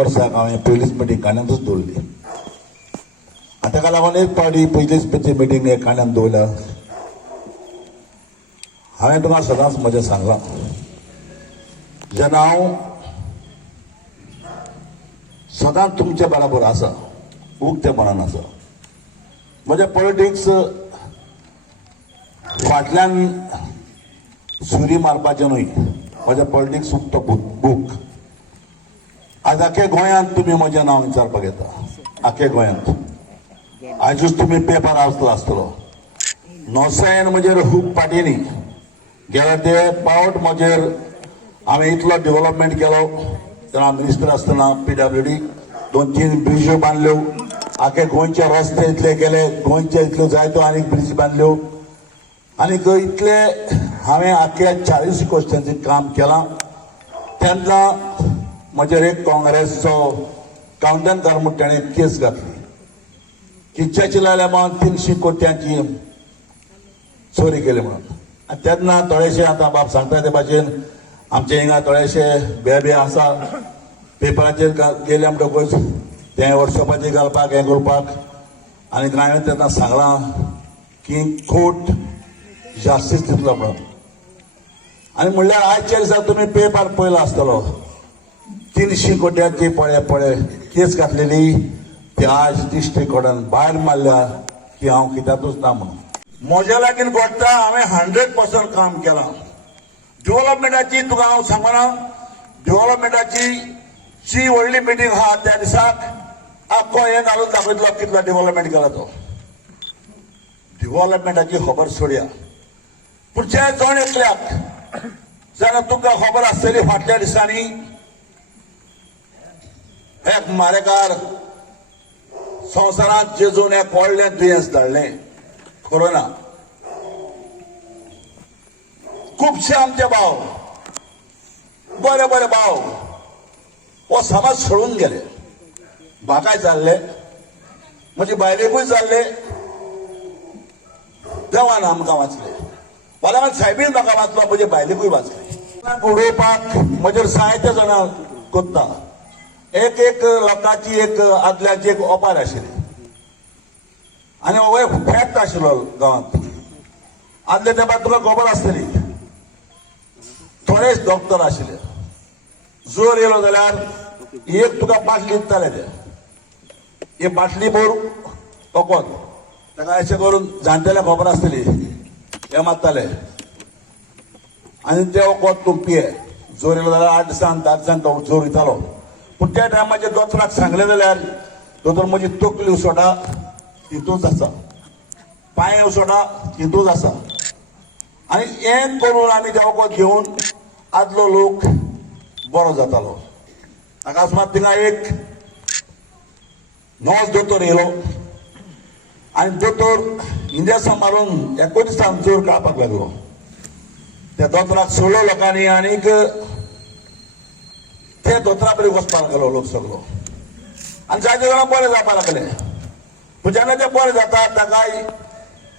वर्साक हांवें पयलीच मिटींग कांड्यानूच दवरली आनी ताका लागून एक पावटी पयलीच मिटींग हे कांड्यान दवरल्या. हांवें तुका सदांच म्हजें सांगलां जेन्ना हांव सदांच तुमचे बराबर आसा उक्ते मनान आसा. म्हजें पॉलिटिक्स फाटल्यान सुरी मारपाचें न्हय. म्हजें पॉलिटिक्स उक्तो बूक. आज आख्या गोंयांत तुमी म्हजें नांव विचारपाक येता. आख्या गोंयांत आजूच तुमी पेपर आसतलो. नोसेन म्हजेर हूक पाटिनी गेल्या ते पावट म्हजेर हांवें इतलो डेव्हलपमेंट केलो. तेन्ना मिनिस्टर आसतना PWD 2-3 ब्रिजो बांदल्यो. आख्या गोंयचे रस्ते इतले केले. गोंयचे इतल्यो जायत्यो आनीक ब्रिज बांदल्यो आनीक इतले हांवें आख्या 40 कॉन्स्टिट्युएन्सीक काम केलां. तेन्ना म्हजेर एक काँग्रेसचो कावंटनकार म्हूण ताणें केस घातली की चेचला लेबान 300 कोट्यांची चोरी केली म्हणून. आनी तेन्ना थोडेशे आतां बाब सांगता ते भाशेन आमचे हिंगा थोडेशे बेबे आसा पेपराचेर गेले म्हणटकूच ते वर्कशॉपाचेर घालपाक हें करपाक आनी हांवें तेन्ना सांगलां की कोर्ट जास्तीच दितलो म्हणून. आनी म्हणल्यार आयच्या दिसा तुमी पेपर पयलो आसतलो 300 कोट्यांची पळे केस घातलेली ती आज डिस्ट्रिक्ट कोर्टान भायर मारल्या की हांव कित्यातूच ना म्हणून. म्हज्या लागीं घडटा हांवें 100% काम केलां. डेव्हलपमेंटाची तुका हांव सांगना. डेव्हलपमेंटाची जी व्हडली मिटींग आहा त्या दिसाक आख्खो हें घालून दाखयतलो कितलो डेव्हलपमेंट केला तो. डेव्हलपमेंटाची खबर सोडया पूण जे जण एकल्याक जेन्ना तुका खबर आसतली फाटल्या दिसांनी एक मारेकार संवसारांत जेजून एक व्हडलें दुयेंस धाडलें कोरोना. खुबशे आमचे भाव बरे बरे भाव हो समाज सोडून गेले. म्हाकाय जाल्ले म्हजे बायलेकूय जाल्ले. देवान आमकां वाचले. फाल्यां सायबीन म्हाका वाचलो म्हजे बायलेकूय वाचले. उडोवपाक म्हजेर जायते जाणां कोत्ता. एक लोकांची एक आदल्याची एक ओपार आशिल्ली आनी हो एक फॅक्ट आशिल्लो गांवांत. आदले तेंपार तुका खबर आसतली थोडेच डॉक्टर आशिल्ले. जोर येयलो जाल्यार एक तुका बाटली दिताले ते. ही बाटली भर वखद ताका अशें करून जाणटेल्या खबर आसतली हे मारताले आनी ते वखद तूं पिये. जोर येयलो जाल्यार 8 दिसान 10 दिसान तो जोर वयतालो. पूण त्या टायमाचेर दोतोराक सांगलें जाल्यार दोतोर म्हजी तकली उसोटा तितूच आसा, पांय उसोटा तितूच आसा. आनी हें करून आमी ते वखद घेवन आदलो लोक बरो जातालो. अकस्मात थिंगा एक नॉस दोतोर येयलो आनी दोतोर इंजेक्शन मारून 1 दिसान जोर काडपाक लागलो. त्या दोतोराक सोडलो लोकांनी आनीक ते दोतोरा बरी वचपाक लागलो लोक सगळो आनी जायते जाणां बरे जावपाक लागले. पूण जेन्ना ते बरे जाता ताकाय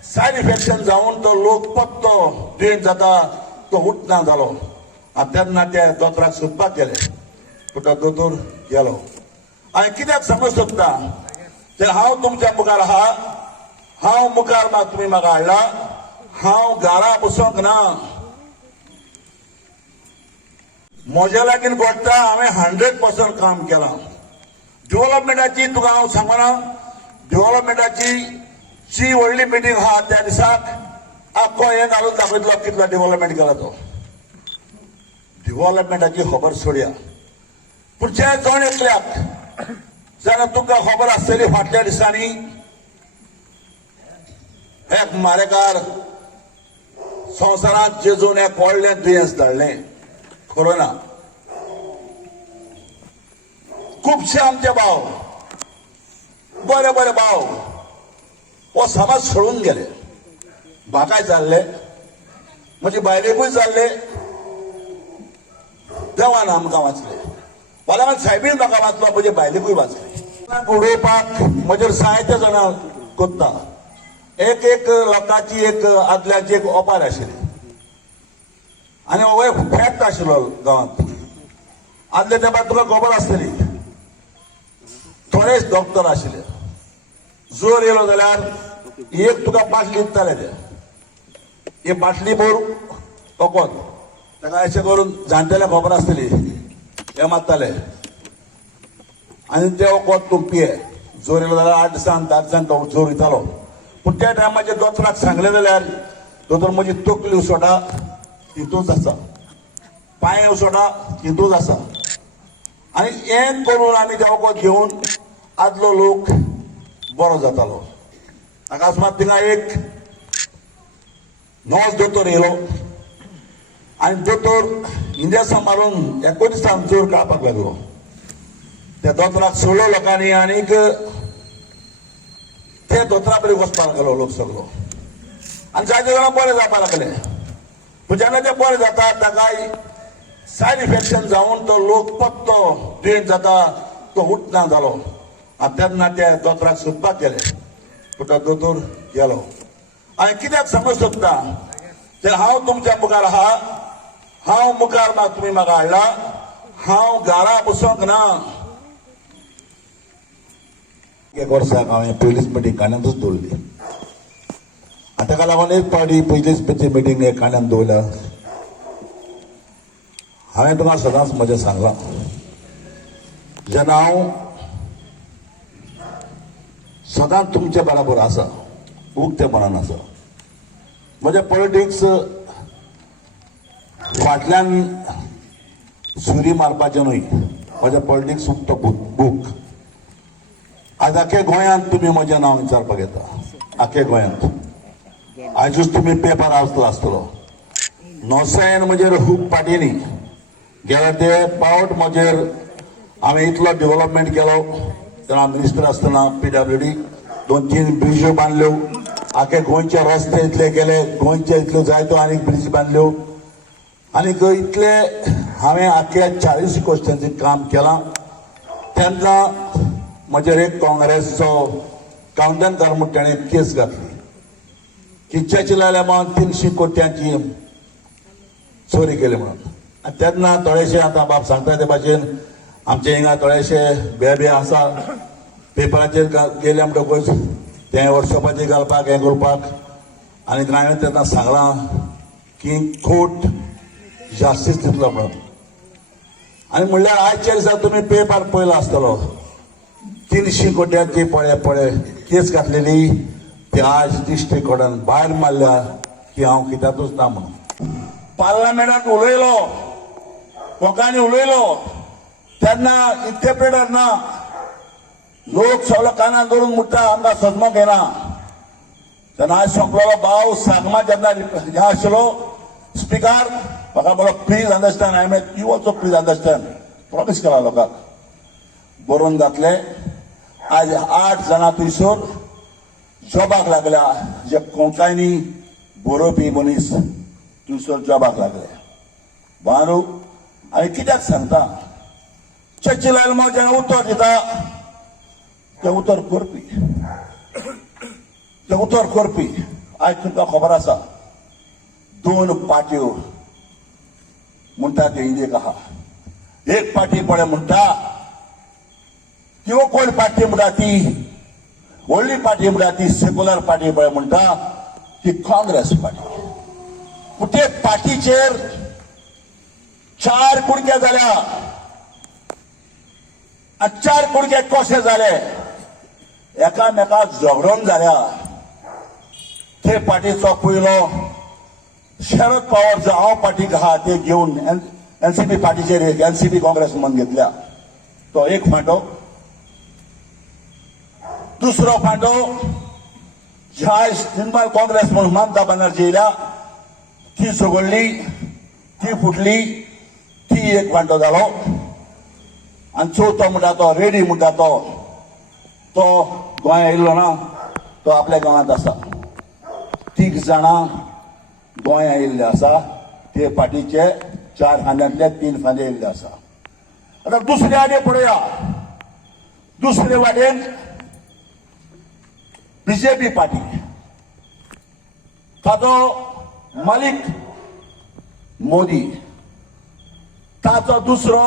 सायड इफेक्शन जावन तो लोक पत्तो दुयेंत जाता तो उठना जालो. आनी तेन्ना ते दोतोराक सोदपाक गेले पूण तो दोतोर गेलो. आनी कित्याक समज सोदता ते हांव तुमच्या मुखार आहा. हांव मुखार तुमी म्हाका हाडला. हांव घरा बसोंक ना. म्हज्या लागीं घडटा हांवें 100% काम केलां. डेव्हलपमेंटाची तुका हांव सांगना. डेव्हलपमेंटाची जी व्हडली मिटींग आहा त्या दिसाक आख्खो हें घालून दाखयतलो कितलो डेव्हलपमेंट केला तो. डेव्हलपमेंटाची खबर सोडया पूण जे जण एकल्याक जेन्ना तुका खबर आसतली फाटल्या दिसांनी एक मारेकार संवसारांत जेजून एक व्हडलें दुयेंस धाडलें कोरोना. खुबशे आमचे भाव बरे बरे भाव हो समाज सोडून गेले. म्हाकाय जाल्ले म्हजे बायलेकूय जाल्ले. देवान आमकां वाचले. फाल्यां सायबीन म्हाका वाचलो म्हजे बायलेकूय वाचले. उडोवपाक म्हजेर जायते जाणां कोत्ता. एक लोकांची एक आदल्याची एक ओपार आशिल्ली आनी हो एक फॅक्ट आशिल्लो गांवांत. आदले तेंपार तुका खबर आसतली थोडेच डॉक्टर आशिल्ले जोर येलो जाल्यार एक तुका बाटली दिताले ते हे बाटली भर वखद ताका अशें करून जाणटेल्या खबर आसतली हे मारताले आनी ते वखद तूं पिये जोर येलो जाल्यार 8 दिसान 10 दिसान तो जोर वयतालो पूण त्या टायमाचेर दोतोराक सांगलें जाल्यार दोतोर म्हजी तकली उसोटा तितूंच आसा पांय उसोटा तितूंच आसा आनी हें करून आमी तें वखद घेवन आदलो लोक बरो जातालो अकस्मात थिंगा एक नॉस दोतोर येयलो आनी दोतोर इंजेक्शन मारून 19 दिसान जोर काडपाक लागलो त्या दोतोराक सोडलो लोकांनी आनीक ते दोतोरा बरी वचपाक लागलो लोक सगळो आनी जायते जाणां बरे जावपाक लागले पूण जेन्ना ते बरे जाता ताकाय सायड इफेक्शन जावन तो लोक पत्तो दुयेंत जाता तो उठना जालो आनी तेन्ना ते दोतोराक सोदपाक गेले पूण तो दोतोर गेलो आनी कित्याक समज सोदता तर हांव तुमच्या मुखार आहा हांव मुखार तुमी म्हाका हाडला हांव घरा बसोंक ना एक वर्साक हांवें पयलीच मिटींग काण्यातूच दवरली आनी ताका लागून एक पावटी पयलीच मिटींग एक काण्यात दवरल्या हांवें तुका सदांच म्हजें सांगलां जेन्ना हांव सदांच तुमचे बराबर आसा उक्ते मनान आसा म्हजें पॉलिटिक्स फाटल्यान सुरी मारपाचें न्हय म्हजें पॉलिटिक्स उक्तो बूक आज आख्या गोंयांत तुमी म्हजें नांव विचारपाक येता आख्या गोंयांत आजूच तुमी पेपर वाचलो आसतलो नोसायन म्हजेर खूब पाटींनी गेल्या ते पावट म्हजेर हांवें इतलो डेव्हलपमेंट केलो तेन्ना मिनिस्टर आसतना PWD 2-3 ब्रिजो बांदल्यो आख्या गोंयचे रस्ते इतले केले गोंयचे इतल्यो जायत्यो आनीक ब्रिज बांदल्यो आनीक इतले हांवें आख्या 40 कॉन्स्टिट्युएन्सीक काम केलां तेन्ना म्हजेर एक काँग्रेसचो कावंटनकार म्हूण ताणें केस घातली की चर्चिलाल्या म्हणून 300 कोट्यांची चोरी केली म्हणून आनी तेन्ना थोडेशे आतां बाब सांगता ते भाशेन आमचे हिंगा थोडेशे बेबे आसा पेपराचेर गेले म्हणटकूच तें वर्कशॉपाचेर घालपाक हें करपाक आनी हांवें तेन्ना सांगलां की कोर्ट जास्तीच दितलो म्हणून आनी म्हणल्यार आयच्या दिसा तुमी पेपर पयलो आसतलो 300 कोट्यांची पळे केस घातलेली ती आज डिस्ट्रिक्ट कोर्टान भायर मारल्या की हांव कित्यातूच ना म्हणून पार्लमेंटात उलयलो लोकांनी उलयलो तेन्ना इंटरप्रेटर ना लोक सगळो कानान धरून म्हणटा आमकां सजमो घेना तेन्ना आज संपलेलो भाव सागमा जेन्ना हे आशिल्लो स्पिकर म्हाका म्हणलो please understand I main you also please understand promise केला लोकांक बरोवन घातले आज 8 जाणां थंयसर जॉबाक लागल्या जे कोंकणी बरोवपी मनीस थंयसर जॉबाक लागले बारू आनी कित्याक सांगता चर्चिलाल जेन्ना उतर दिता ते उतर करपी आज तुमकां खबर आसा 2 पार्ट्यो म्हणटा ते इंडियेक आहा एक पार्टी पळय म्हणटा त्यो कोण पार्टी म्हणटा ती व्हडली पार्टी म्हणटा ती सेक्युलर पार्टी पळय म्हणटा ती काँग्रेस पार्टी पूण ते पार्टीचेर 4 कुडके जाल्या आनी 4 कुडके कशे जाले एकामेकाक झगडोन जाल्या ते पार्टीचो पयलो शरद पवार जो हांव पार्टीक आहा ते घेवन NCP पार्टीचेर एक NCP काँग्रेस म्हणून घेतल्या तो एक फांटो दुसरो फांटो ज्या तृणमूल काँग्रेस म्हणून ममता बॅनर्जी येयल्या ती झगडली ती फुटली ती एक फांटो जालो आनी चवथो म्हणटा तो रेडी म्हणटा तो गोंया येयल्लो ना तो आपल्या गांवांत आसा 3 जाणां गोंया येयल्ले आसा ते पार्टीचे 4 फांद्यांतले 3 फांदे येयल्ले आसा आतां दुसरे वाटेन पळोवया दुसरे वाटेन BJP पार्टी ताचो मालीक मोदी ताचो दुसरो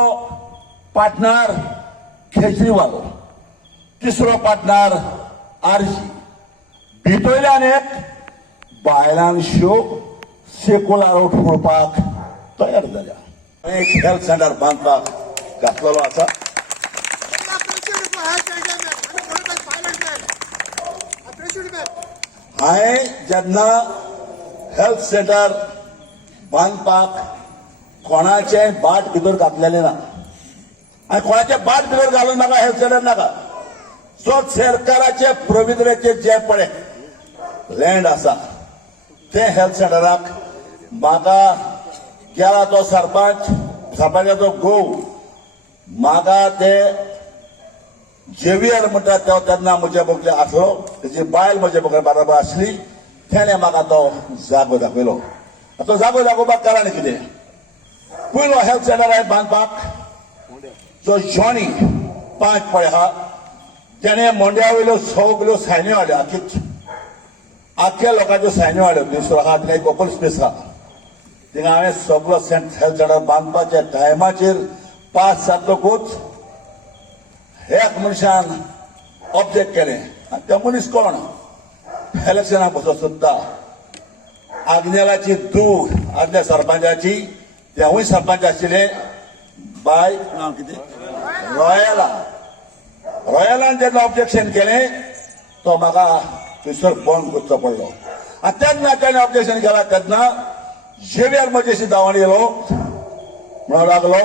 पार्टनर केजरीवाल तिसरो पार्टनर आरजी भितरल्यान एक बायलांच्यो सेक्युलर ओट पळोवपाक तयार जाल्या एक हेल्थ सेंटर बांदपाक घातलेलो आसा हांवें जेन्ना हेल्थ सेंटर बांदपाक कोणाचें बाट भितर घातलेलें ना आनी कोणाचें बाट भितर घालून नाका हेल्थ सेंटर नाका सो सरकाराचे प्रोविजनाचेर जे पळय लँड आसा ते हेल्थ सेंटराक म्हाका गेला तो सरपंचाचो घोव म्हाका ते जेवियर म्हणटा तो तेन्ना म्हजे बगले आसलो तेजी बायल म्हजे बगले बरोबर आसली तेणें म्हाका तो जागो दाखयलो तो जागो दाखोवपाक कारण कितें पयलो हेल्थ सेंटर हांवें बांदपाक जो जॉनी 5 पळय आहा तेणें मोंड्या वयल्यो सगल्यो सायन्यो हाडल्यो आख्या लोकांच्यो सायन्यो हाडल्यो दुसरो आहा तिका एक ओपन स्पेस आहा थिंगा हांवें सगळो हेल्थ सेंटर बांदपाच्या टायमाचेर पास जातकूच एक मनशान ऑब्जेक्ट केलें आनी तो मनीस कोण इलेक्शनाक बसोंक सोदता आग्नेलाची धूव आदल्या सरपंचाची तेवूय सरपंच आशिल्ले बाय नांव कितें रॉयलान जेन्ना ऑब्जेक्शन केलें तो म्हाका थंयसर बंद करचो पडलो आनी तेन्ना ताणें ऑब्जेक्शन केला तेन्ना जेवियर म्हजेशी धांवून येयलो म्हणून लागलो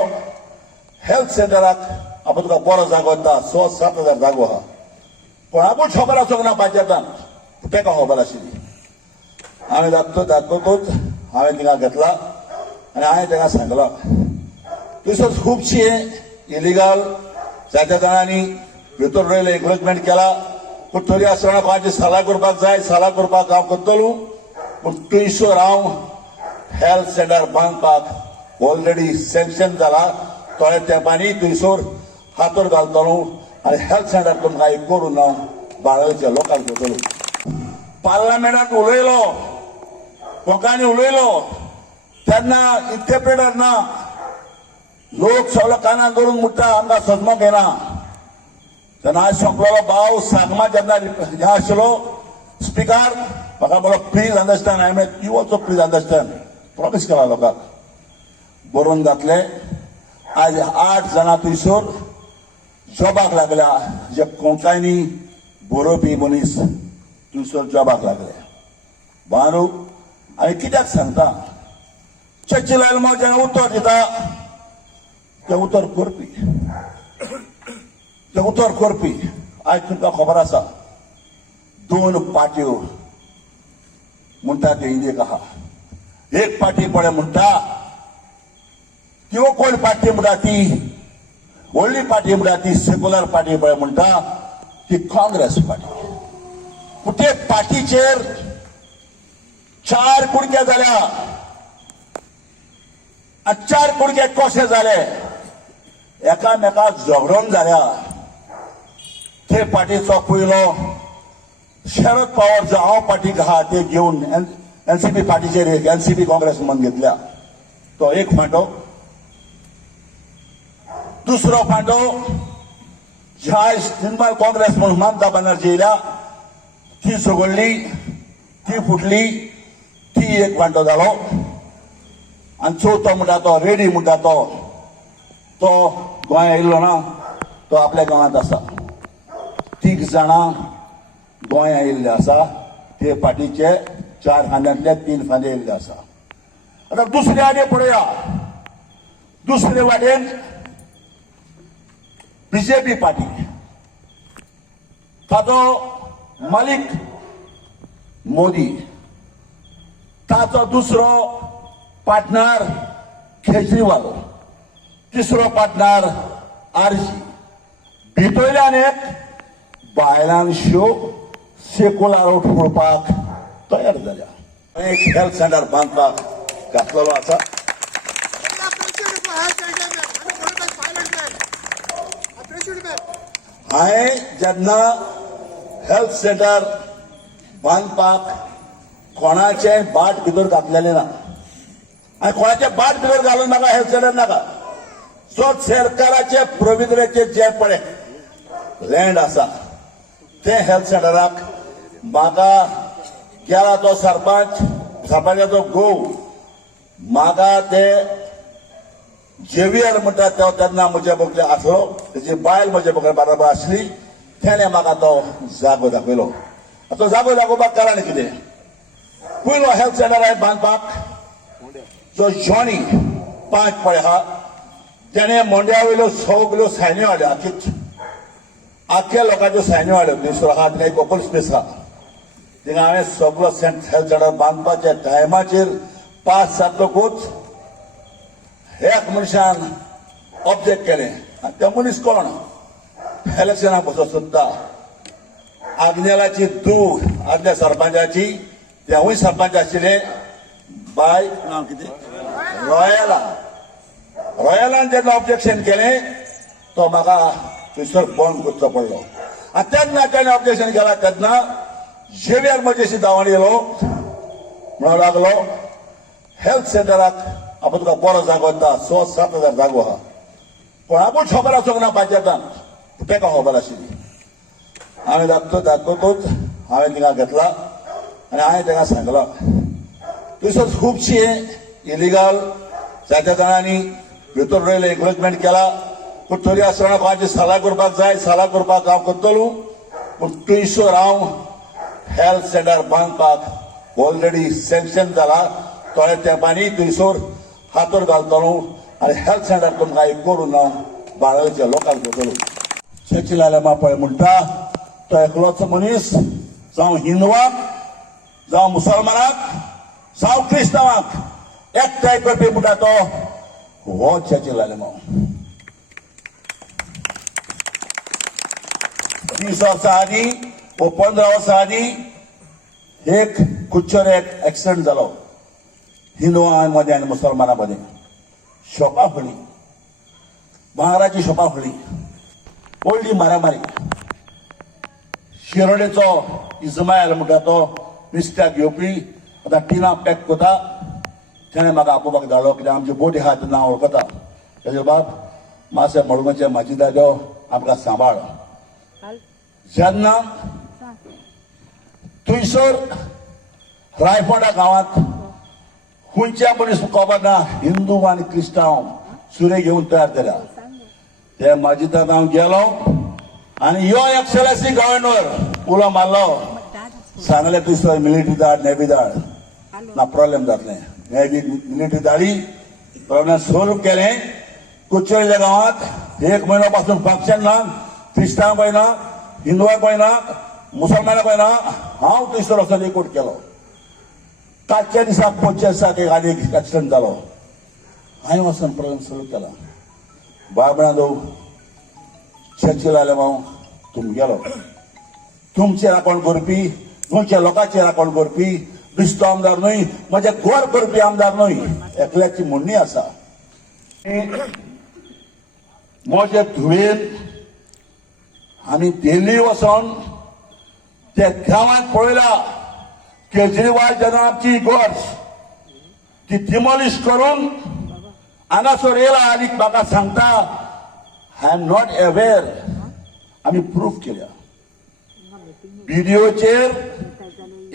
हेल्थ सेंटराक आपूण तुका बरो जागो दिता 6-7 हजार जागो आहा कोणाकूच खबर आसूंक ना पंचायतान ताका खबर आशिल्ली हांवें दाखोवतूच हांवें तिका घेतला आनी हांवें ताका सांगलां थंयसर खुबशी इलिगल जायत्या जाणांनी भितर रोयले एन्क्रोचमेंट केला पूण तरी आसतना कोणाची सलाह करपाक जाय सलाह करपाक हांव करतलो पूण थंयसर हांव हेल्थ सेंटर बांदपाक ऑलरेडी सँक्शन जाला थोड्या तेंपांनी थंयसर हातोर घालतलो आनी हेल्थ सेंटर तुमकां एक करून हांव बाळगांवच्या लोकांक करतलो पार्लमेंटांत उलयलो लोकांनी उलयलो तेन्ना इंटरप्रेटर ना लोक सगळो कानान धरून म्हणटा आमकां समजूंक येना तेन्ना हांवें संपलेलो भाव सांगमा जेन्ना हें आशिल्लो स्पिकर म्हाका म्हणलो please understand I main you also please understand promise केला लोकांक बरोवन घातले आज 8 जाणां थंयसर जॉबाक लागल्या जे कोंकणी बरोवपी मनीस थंयसर जॉबाक लागले बानू हांवें कित्याक सांगता चर्चिल एल्मो जेन्ना उतर दिता ते उतर करपी आयज तुमकां खबर आसा 2 पार्ट्यो म्हणटा ते इंडियेक आहा एक पार्टी पळय म्हणटा त्यो कोण पार्टी म्हणटा ती व्हडली पार्टी म्हणटा ती सेक्युलर पार्टी पळय म्हणटा ती काँग्रेस पार्टी पूण ते पार्टीचेर 4 कुडके जाल्या आनी 4 कुडके कशे जाले एकामेकाक झगडोन जाल्या ते पार्टीचो पयलो शरद पवार जो हांव पार्टीक आहा ते घेवन एनसीपी पार्टीचेर एक एनसीपी काँग्रेस म्हणून घेतल्या तो एक फांटो दुसरो फांटो ज्या तृणमूल काँग्रेस म्हणून ममता बॅनर्जी येयल्या ती झगडली ती फुटली ती एक फांटो जालो आनी चवथो म्हणटा तो रेडी म्हणटा तो गोंया येयल्लो ना तो आपल्या गांवांत आसा 3 जाणां गोंया येयल्ले आसा ते पार्टीचे 4 खांद्यांतले 3 खांदे येयल्ले आसा आतां दुसरे वाटेन पळया दुसरे वाटेन बीजेपी पार्टी ताचो मालीक मोदी ताचो दुसरो पार्टनर केजरीवाल तिसरो पार्टनर आरजी भितरल्यान एक बायलांच्यो सेक्युलर ओट पळोवपाक तयार जाल्या एक हेल्थ सेंटर बांदपाक घातलेलो आसा हांवें जेन्ना हेल्थ सेंटर बांदपाक कोणाचें बाट भितर घातलेलें ना आनी कोणाचें बाट भितर घालून म्हाका हेल्थ सेंटर नाका सो सरकाराचे प्रोविजनाचेर जे पळय लँड आसा ते हेल्थ सेंटराक म्हाका गेला तो सरपंचाचो घोव म्हाका ते जेवियर म्हणटा तो तेन्ना म्हजे बगले आसलो तेजी बायल म्हजे बगले बरोबर आसली तेणे म्हाका तो जागो दाखयलो तो जागो दाखोवपाक कारण कितें पयलो हेल्थ सेंटर हांवें बांदपाक जो जॉनी 5 पळय आहा तेणे मोंड्या वयल्यो सगल्यो सायन्यो हाडल्यो आख्या लोकांच्यो सायन्यो हाडल्यो थंयसर आहा थिंगा एक ओपन स्पेस आहा थिंगा हांवें सगळो हेल्थ सेंटर बांदपाच्या टायमाचेर पास जातकूच एक मनशान ऑब्जेक्ट केलें आनी ते मनीस कोण इलेक्शनाक वचूंक सोदता आग्नेलाची दूख आदल्या सरपंचाची तेवूय सरपंच आशिल्ले बाय नांव कितें रॉयलान जेन्ना ऑब्जेक्शन केलें तो म्हाका थंयसर बंद करचो पडलो आनी तेन्ना ताणें ऑब्जेक्शन केला तेन्ना झेवियर म्हजेशी धांवून येयलो म्हणून लागलो हेल्थ सेंटराक आपूण तुका बरो जागो दिता 6-7 जागो आहा पूण आपूण खबर आसूंक ना पंचायतांत ताका खबर आशिल्ली हांवें दाखोवतूच हांवें थिंगा घेतला आनी हांवें ताका सांगलां थंयसर खुबशें इलिगल जायत्या जाणांनी भितर रोयले एन्क्रोचमेंट केला पूण तरी आसतना कोणाची सलाह करपाक जाय सलाह करपाक हांव करतलो पूण थंयसर हांव हेल्थ सेंटर बांदपाक ऑलरेडी सँक्शन जाला थोड्या तेंपांनी थंयसर हातूर घालतलो आनी हेल्थ सेंटर तुमकां एक करून हांव बाळाच्या लोकांक करतलो चर्ची लायल्या पळय म्हणटा तो एकलोच मनीस जावं हिंदवाक जावं मुसलमानाक जावं क्रिस्तांवाक एकठांय करपी म्हणटा तो हो चर्ची लायल्या 20 वर्सां आदी व 15 वर्सां आदी एक कुच्चर एक एक्सिडेंट जालो हिंदुआ मध्ये आनी मुसलमाना मध्ये शॉपां फुडली भांगराची शॉपां फुडली व्हडली मारामारी शिरोडेचो इस्मायल म्हणटा तो नुस्त्याक घेवपी आतां टिना पॅक कोता ताणें म्हाका आपोवपाक धाडलो कित्याक आमची बोटी आहा तेन्ना हांव वळखता तेजे बाब मातशें मडगांवचे माजिदा देव आमकां सांबाळ जेन्ना थंयसर रायफोंडा गांवांत खंयच्या मनीस खबर ना हिंदू आनी क्रिस्तांव सुरे घेवन तयार केल्या ते माजिदांत हांव गेलो आनी ह्यो एक्सेलन्सी गव्हर्नर उलो मारलो सांगलें थंयसर मिलिटरी धाड नेव्ही धाड ना प्रॉब्लेम जातलें नेव्ही मिलिटरी धाडी प्रॉब्लेम सोल्व केलें कुच्चेल्या गांवांत 1 म्हयनो पासून फंक्शन ना क्रिस्तांव पळय ना हिंदुवाक पळय ना मुसलमानाक पळय ना हांव थंयसर वचून एकूट केलो कालच्या दिसा 25 एक आनी एक एक्सिडेंट जालो हांवें वचून प्रॉब्लेम सोल्व केला बाबणा दो चर्ची लायल्या हांव तुम गेलो तुमचेर राखण करपी गोंयच्या लोकांचेर राखण करपी बिस्तो आमदार न्हय म्हजे गोर करपी आमदार न्हय एकल्याची म्हणणी आसा म्हजे धुवेन आमी दिल्ली वचोन त्या गांवांत पळयला केजरीवाल जेन्ना आमची इगर्ज ती डिमॉलिश करून हांगासर येयला आनी म्हाका सांगता आय एम नॉट अवेअर आमी प्रूफ केल्या व्हिडिओचेर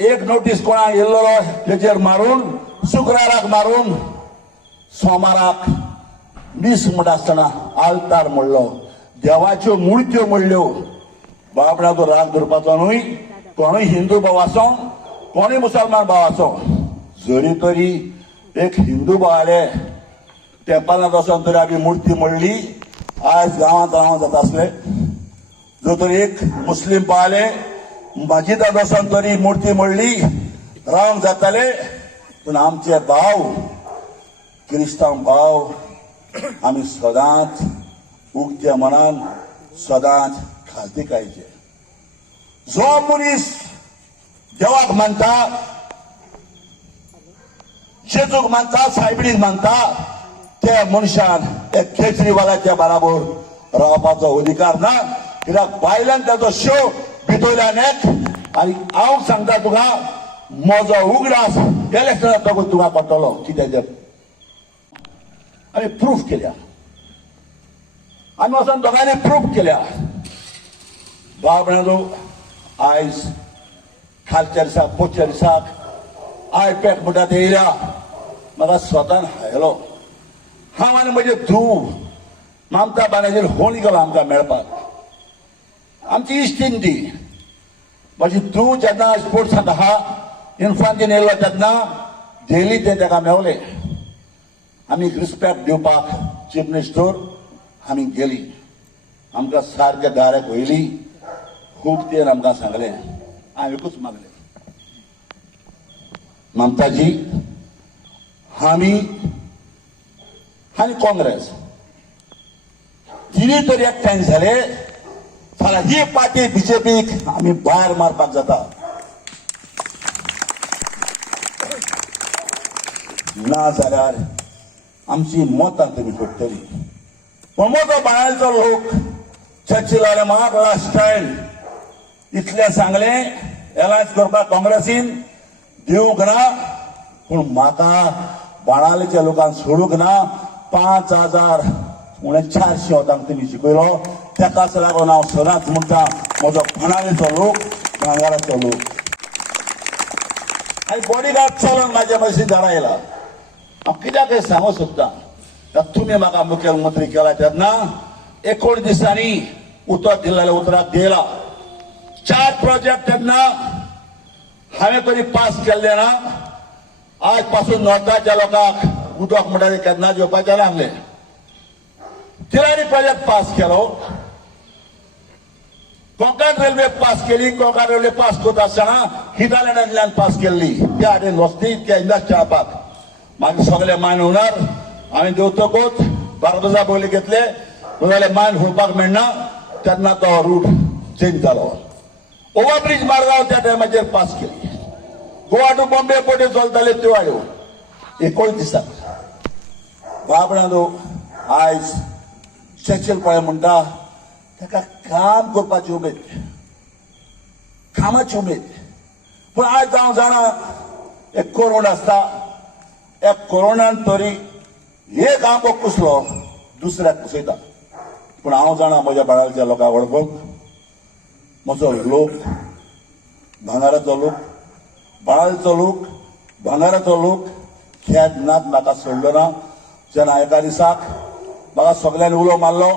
एक नोटीस कोणाक येयल्लो तेचेर मारून शुक्राराक मारून सोमाराक मीस म्हणटा आसतना आल्तार म्हणलो देवाच्यो मुर्त्यो म्हणल्यो बाबणाचो राग धरपाचो न्हय कोणूय हिंदू भाव आसो कोणूय मुसलमान भाव आसो जरी तरी एक हिंदू भाव आले टेंपलांत वचोन तरी आमी मुर्ती म्हणली आज गांवांत रावून जाता आसले जो तरी एक मुस्लीम भाव आले मजिदांत वचोन तरी मुर्ती म्हणली रावंक जाताले पूण आमचे भाव क्रिस्तांव भाव आमी सदांच उक्त्या मनान सदांच खालतीकायेचे जो मनीस देवाक मानता जेजूक मानता सायबिणीक मानता त्या मनशान एक केजरीवालाच्या बराबर रावपाचो अधिकार ना कित्याक बायल्यान ताचो शो भितरल्या नेक आनी हांव सांगता तुका म्हजो उगडास इलेक्शनाक तुका पडटलो कित्याचेर आमी प्रूफ केल्या आमी वचोन दोगांयनी प्रूफ केल्या बाबणालो आयज खालच्या दिसाक पोटच्या दिसाक आयपॅक म्हणटा ते येयल्या म्हाका स्वतान हायलो हांव आनी म्हजे धूव ममता बानर्जीर होण गेलो आमकां मेळपाक आमची इश्टीण ती म्हजी धूव जेन्ना स्पोर्ट्सांत आहा इन्फांतीन येयलो तेन्ना डेली ते ताका मेवले आमी रिस्पेक्ट दिवपाक चीफ मिनिस्टर आमी गेली आमकां सारके दाराक वयली खूब तेन आमकां सांगलें हांवें एकूच मागलें ममताजी आमी आनी काँग्रेस तिनी तरी एकठांय झाले जाल्यार ही पार्टी बीजेपीक आमी भायर मारपाक जाता ना जाल्यार आमची मतां तुमी फोडटली पण मोठो बाळाचो लोक चर्चिल म्हाका लास्ट टायम इतलें सांगलें एलायन्स करपाक काँग्रेसीन दिवंक ना पूण म्हाका बाणावलेच्या लोकांक सोडूंक ना 5,000 म्हळ्यार 400 वतांक तुमी शिकयलो तेकाच लागून हांव सदांच म्हणटा म्हजो बाणावलेचो लोक भांगराचो लोक आनी बॉडीगार्ड चलोवन म्हाज्या बशीन घरा येयला हांव कित्याक सांगूं सोदतां तुमी म्हाका मुखेलमंत्री केला तेन्ना 19 दिसांनी उतर दिल्ल्या उतराक दिला 4 प्रोजेक्ट तेन्ना हांवें तरी पास केल्ले ना आज पासून नॉर्थाच्या लोकांक उदक म्हणटा केन्ना जेवपाचें लागलें तिरारी प्रोजेक्ट पास केलो कोंकण रेल्वे पास केली कोंकण रेल्वे पास करता आसतना हिटालँडांतल्यान पास केल्ली त्या हाडेन वस्ती त्या इंडस्ट्री हाडपाक मागीर सगळे मान होणार हांवें देंवतकूच बार्देजा बोली घेतले जाल्यार मान होवपाक मेळना तेन्ना तो रूट चेंज जालो ओव्हरब्रिज मारगांव त्या टायमाचेर पास केली गोवा टू बॉम्बे पोटी चलताले त्यो हाड्यो 19 दिसाक बाबणालो आयज चर्चिल पळय म्हणटा ताका काम करपाची उमेद कामाची उमेद पूण आयज हांव जाणा एक कोरोना आसता एक कोरोनान तरी एक आंबो कुसलो दुसऱ्याक कुसयता पूण हांव जाणा म्हज्या बाळाच्या लोकांक वळखूंक म्हजो लोक भांगाराचो लोक बाळाचो लोक भांगाराचो लोक खेदनात म्हाका सोडलो ना जेन्ना एका दिसाक म्हाका सगळ्यांनी उलो मारलो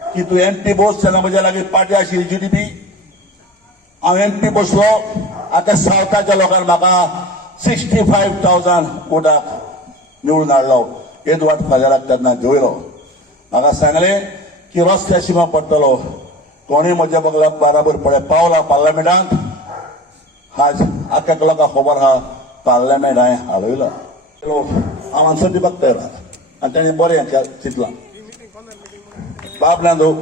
की तूं MP बस तेन्ना म्हज्या लागीं पार्टी आशिल्ली GDP हांव MP बसलो आतां सावथाच्या लोकांनी म्हाका 65,000 वोटाक निवडून हाडलो येदवाट फाल्याराक तेन्ना देंवयलो म्हाका सांगलें की रस्त्या शिमा पडटलो कोणूय म्हज्या बराबर पळय पावला पार्लमेंटांत आज आख्याक लोकांक खबर आहा पार्लमेंट हांवें हालयलो हांव आन्सर दिवपाक तयार आहा आनी ताणें बरें चिंतलां बाबणांदो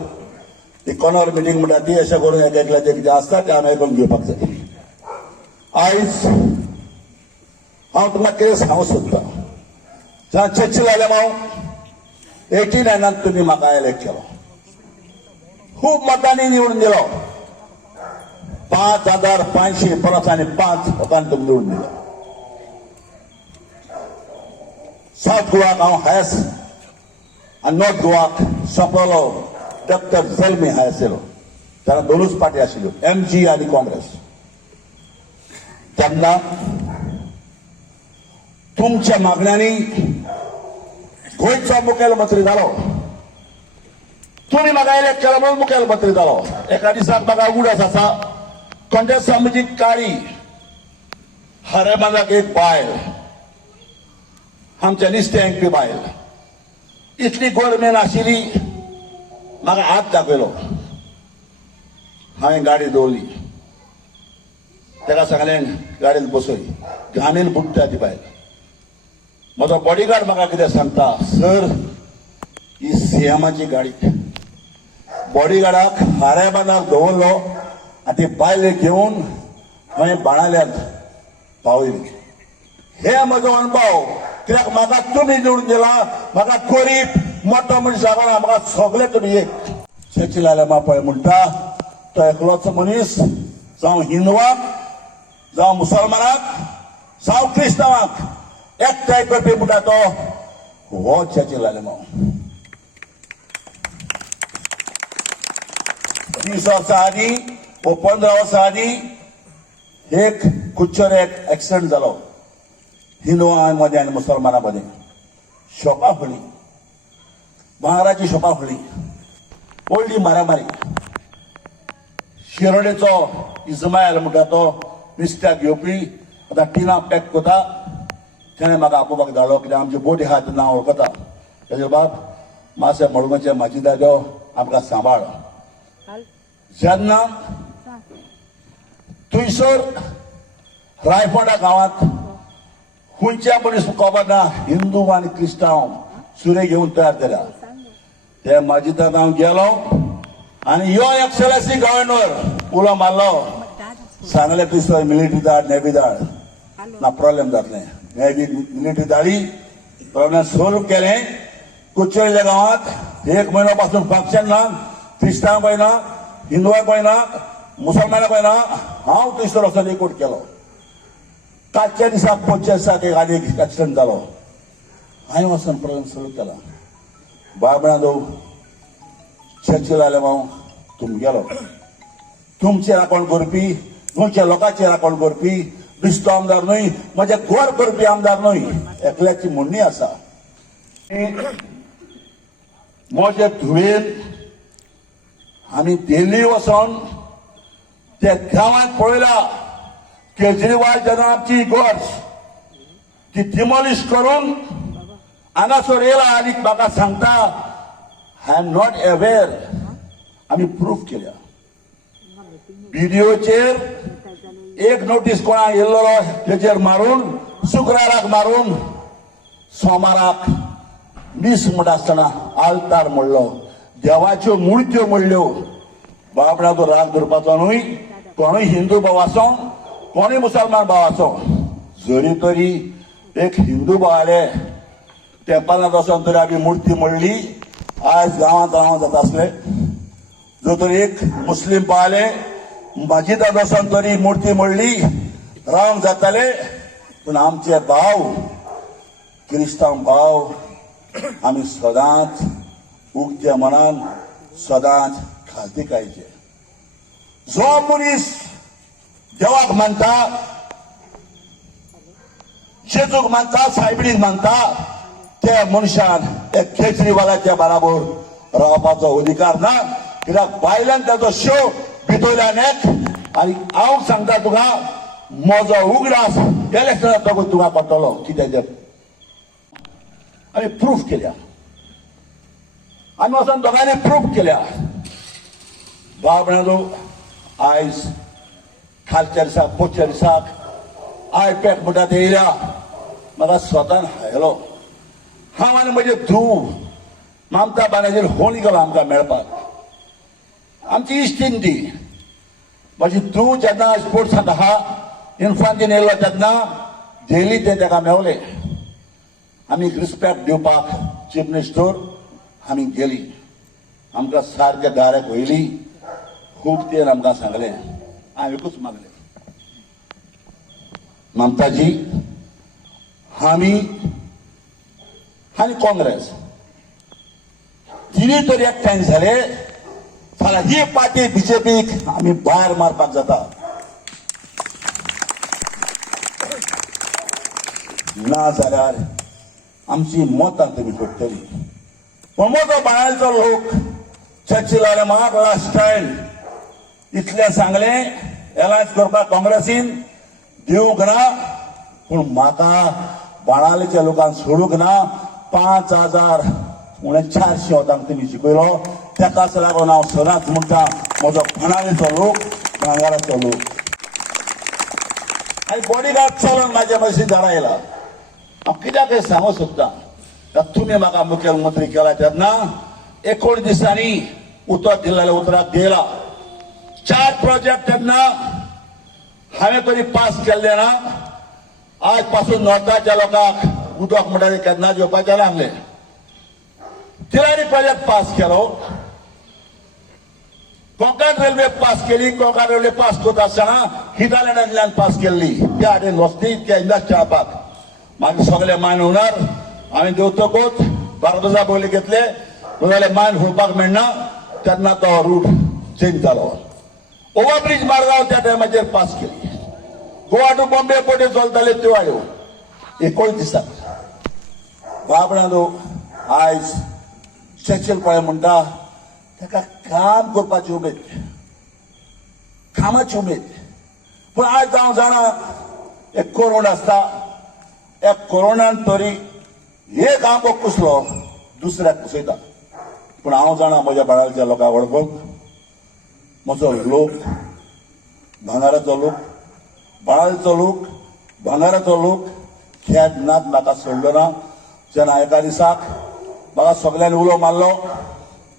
इकॉनॉर मिटींग म्हणटा ती अशें करून एकल्याचें कितें आसता तें आमी आयकून घेवपाक जाय आयज हांव तुमकां कितें सांगूंक सोदतां जेन्ना चर्चिल आयले हांव 89 तुमी म्हाका इलेक्ट केलो खूब मतांनी निवडून दिलो 5,500 परस आनी 5 लोकांनी तुमी निवडून दिलो साउथ गोवाक हांव हायस्ट आनी नॉर्थ गोवाक सोंपलो डॉक्टर जल्मी हायस्ट येयलो तेन्ना दोनूच पार्टी आशिल्ल्यो MG आनी काँग्रेस तेन्ना तुमच्या मागण्यांनी गोंयचो मुखेलमंत्री जालो तुमी म्हाका इलेक्ट केलो म्हणून मुखेलमंत्री जालो एका दिसाक म्हाका उगडास आसा काँग्रेस आमची काळी हरेमानाक एक बायल आमच्या निश्ते MP बायल इतली गोरमेन आशिल्ली म्हाका हात दाखयलो हांवें गाडी दवरली ताका सांगलें गाडयेंत बसय घामेन बुडटा ती बायल म्हजो बॉडीगार्ड म्हाका कितें सांगता सर ही CMची गाडी बॉडीगार्डाक हारेबांदाक दवरलो आनी ती बायल घेवन हांवें बाणाल्यांत पावयली हे म्हजो अणभव कित्याक म्हाका तुमी निवडून दिला म्हाका गरीब मोठो मनीस लागना म्हाका सगळे तुमी एक चर्चिल आयल्या पळय म्हणटा तो एकलोच मनीस जावं हिंदवाक जावं मुसलमानाक जावं क्रिस्तांवाक एकठांय करपी म्हणटा तो हो चर्चिल आयल्या 20 वर्सां आदी वो 15 वर्सां आदी एक कुच्चर एक एक्सिडेंट जालो हिंदुआं मध्ये आनी मुसलमानां मध्ये शॉपां फुडली भांगराची शॉपां फुडली व्हडली मारामारी शिरोडेचो इस्मायल म्हणटा तो नुस्त्याक घेवपी आतां टिना पॅक कोता ताणें म्हाका आपोवपाक धाडलो कित्याक आमचे बोटी आहा तें हांव वळखता तेजे बाब मातशें मडगांवचे म्हाजी दादो आमकां सांबाळ जेन्ना थंयसर रायफोंडा गांवांत खंयच्या मनीस खबर ना हिंदू आनी क्रिस्तांव सुरे घेवन तयार केल्या ते म्हाजी दादा हांव गेलो आनी यो एक्सलन्सी गव्हर्नर उलो मारलो सांगलें क्रिस्तांव मिलिटरी धाड नेव्ही धाड ना प्रॉब्लेम जातलें नेव्ही मिलिटरी धाडी प्रॉब्लेम सॉल्व केलें कुचेल्या गांवांत 1 म्हयनो पासून फंक्शन ना क्रिस्तांव पळय ना हिंदुआंक पळय ना मुसलमानांक पळय ना हांव थंयसर वचून एकूट केलो कालच्या दिसाक 25 दिसाक एक आनी एक एक्सिडेंट जालो हांवें वचून प्रॉब्लेम सॉल्व केला बाबणादो चर्चील आयले हांव तुमगेलो तुमचेर राखण करपी गोंयच्या लोकांचेर राखण करपी बिस्तो आमदार न्हय म्हजे घर करपी आमदार न्हय एकल्याची म्हणणी आसा म्हजे धुवेन आमी दिल्ली वचोन त्या गांवांत पळयला केजरीवाल जेन्ना आमची इगर्ज ती डिमॉलिश करून हांगासर येयला आनी म्हाका सांगता आय एम नॉट अवेअर आमी प्रूफ केल्या व्हिडिओचेर एक नोटीस कोणाक येयल्लो तेचेर मारून शुक्राराक मारून सोमाराक मीस म्हणटा आसतना आल्तार म्हणलो देवाच्यो मुर्त्यो म्हणल्यो बाबणाचो राग धरपाचो न्हय कोणूय हिंदू भाव आसो कोणूय मुसलमान भाव आसो जरी तरी एक हिंदू भाव आले टेंपलांत वचोन तरी आमी मुर्ती म्हणली आयज गांवांत रावंक जाता आसले जो तरी एक मुस्लीम पावले मस्जिदांत वचोन तरी मुर्ती म्हणली रावंक जाताले पूण आमचे भाव क्रिस्तांव भाव आमी सदांच उक्त्या मनान सदांच खालतीकायेचे जो मनीस देवाक मानता जेजूक मानता सायबिणीक मानता त्या मनशान एक केजरीवालाच्या बराबर रावपाचो अधिकार ना कित्याक भायल्यान ताचो शो भितरल्यान एक आनी हांव सांगता तुका म्हजो उगडास इलेक्शनाक तुका पडटलो कित्याचेर आमी प्रूफ केल्या आमी वचोन दोगांनी प्रूफ केल्या बाबणाचो आयज खालच्या दिसाक पोटच्या दिसाक आयपॅक म्हणटा ते येयल्या म्हाका स्वतान हायलो हांव आनी म्हजे धूव ममता बानर्जीर होण गेलो आमकां मेळपाक आमची इश्टीण ती म्हजी धूव जेन्ना स्पोर्ट्सांत आहा इन्फांतीन येयल्लो तेन्ना डेली ते ताका मेवले आमी रिस्पेक्ट दिवपाक चीफ मिनिस्टर आमी गेली आमकां सारके दाराक वयली खूब तेन आमकां सांगलें हांवें एकूच मागलें ममताजी आमी आनी काँग्रेस तिनूय तरी एकठांय झाले जाल्यार ही पार्टी बीजेपीक आमी भायर मारपाक जाता ना जाल्यार आमची मतां तुमी सोडटली पूण म्हजो बाळाचो लोक चर्चील आयले म्हाका लास्ट टायम इतलें सांगलें एलायन्स करपाक काँग्रेसीन दिवंक ना पूण म्हाका बाणालेच्या लोकांक सोडूंक ना 5000 म्हणून 400 वतांक तुमी शिकयलो तेकाच लागून हांव सदांच म्हणटा म्हजो बाणालेचो लोक भांगराचो लोक आनी बॉडीगार्ड चलोन म्हाज्या मशीन झाडां येयला हांव कित्याक सांगूं सोदतां तुमी म्हाका मुखेलमंत्री केला तेन्ना 19 दिसांनी उतर दिल्लेल्या उतराक दिला 4 प्रोजेक्ट तेन्ना हांवें तरी पास केल्ले ना आज पासून नॉर्थाच्या लोकांक उदक म्हणटा तें केन्ना जेवपाचें ना आहलें तिरारी प्रोजेक्ट पास केलो कोंकण रेल्वे पास केली कोंकण रेल्वे पास करता आसतना हिटालँडांतल्यान पास केल्ली त्या हातीन वस्ती त्या इंडस्ट्री हाडपाक मागीर सगळे मान होणार हांवें देंवतकूच बार्देजा बोली घेतले जाल्यार मान फोडपाक मेळना तेन्ना तो रूट चेंज जालो. ओव्हरब्रिज मारगांव त्या टायमाचेर पास केली. गोवा टू बॉम्बे पोटे चलताले त्यो आयो 19 दिसाक. बाबणानो आयज चर्चिल पळय म्हणटा ताका काम करपाची उमेद, कामाची उमेद. पूण आज हांव जाणा एक कोरोना आसता, एक कोरोनान तरी एक आंबो कुसलो दुसऱ्याक कुसयता. पूण हांव जाणा म्हज्या बाळाच्या लोकांक वळखूंक म्हजो लोक भांगाराचो लोक, बाळाचो लोक, भांगाराचो लोक खेदनात म्हाका सोडलो ना. जेन्ना एका दिसाक म्हाका सगळ्यांनी उलो मारलो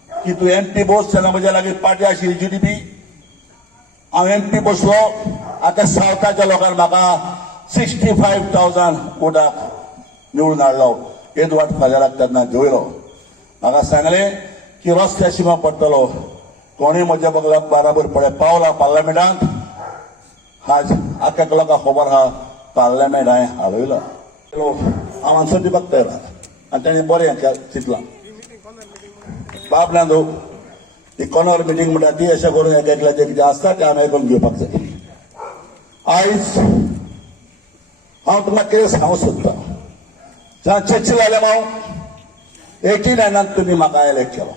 की तूं MP बस, तेन्ना म्हज्या लागीं पार्टी आशिल्ली GDP. हांव MP बसलो. आतां सावथाच्या लोकांनी म्हाका 65,000 वोटाक निवडून हाडलो. एदवाट फाल्याराक तेन्ना जोयलो. म्हाका सांगलें की रस्त्या शिमा पडटलो. कोणीय म्हज्या बराबर पळय पावला पार्लमेंटांत. आज आख्या लोकांक खबर आहा पार्लमेंट हांवें हालयलो. हांव आन्सर दिवपाक तयार आहा आनी ताणें बरें चिंतलां. बाबल्यान ही कॉर्नर मिटींग म्हणटा ती अशें करून एकल्याचें कितें आसता तें आमी आयकून घेवपाक जाय. आयज हांव तुमकां कितें सांगूंक सोदतां. जेन्ना चर्चिल आयले हांव 89 तुमी म्हाका इलेक्ट केलो.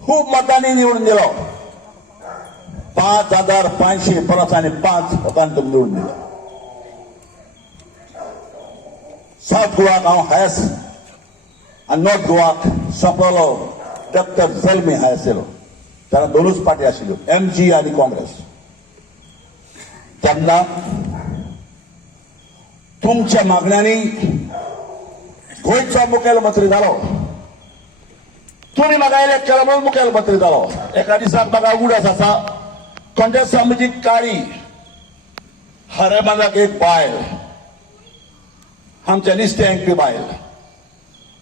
खूब मतांनी निवडून दिलो. 5,500 परस आनी 5 लोकांनी तुमी निवडून दिलो. साउथ गोवाक हांव हायस्ट आनी नॉर्थ गोवाक सोंपलो डॉक्टर जल्मी हायस्ट येयलो. तेन्ना दोनूच पार्टी आशिल्ल्यो MG आनी काँग्रेस. तेन्ना तुमच्या मागण्यांनी गोंयचो मुखेलमंत्री जालो. तुमी म्हाका इलेक्ट केलो म्हणून मुखेलमंत्री जालो. एका दिसाक म्हाका उगडास आसा. खंयच्या सामाजीक काळी हरेमानाक एक बायल, आमच्या निश्ते MP बायल,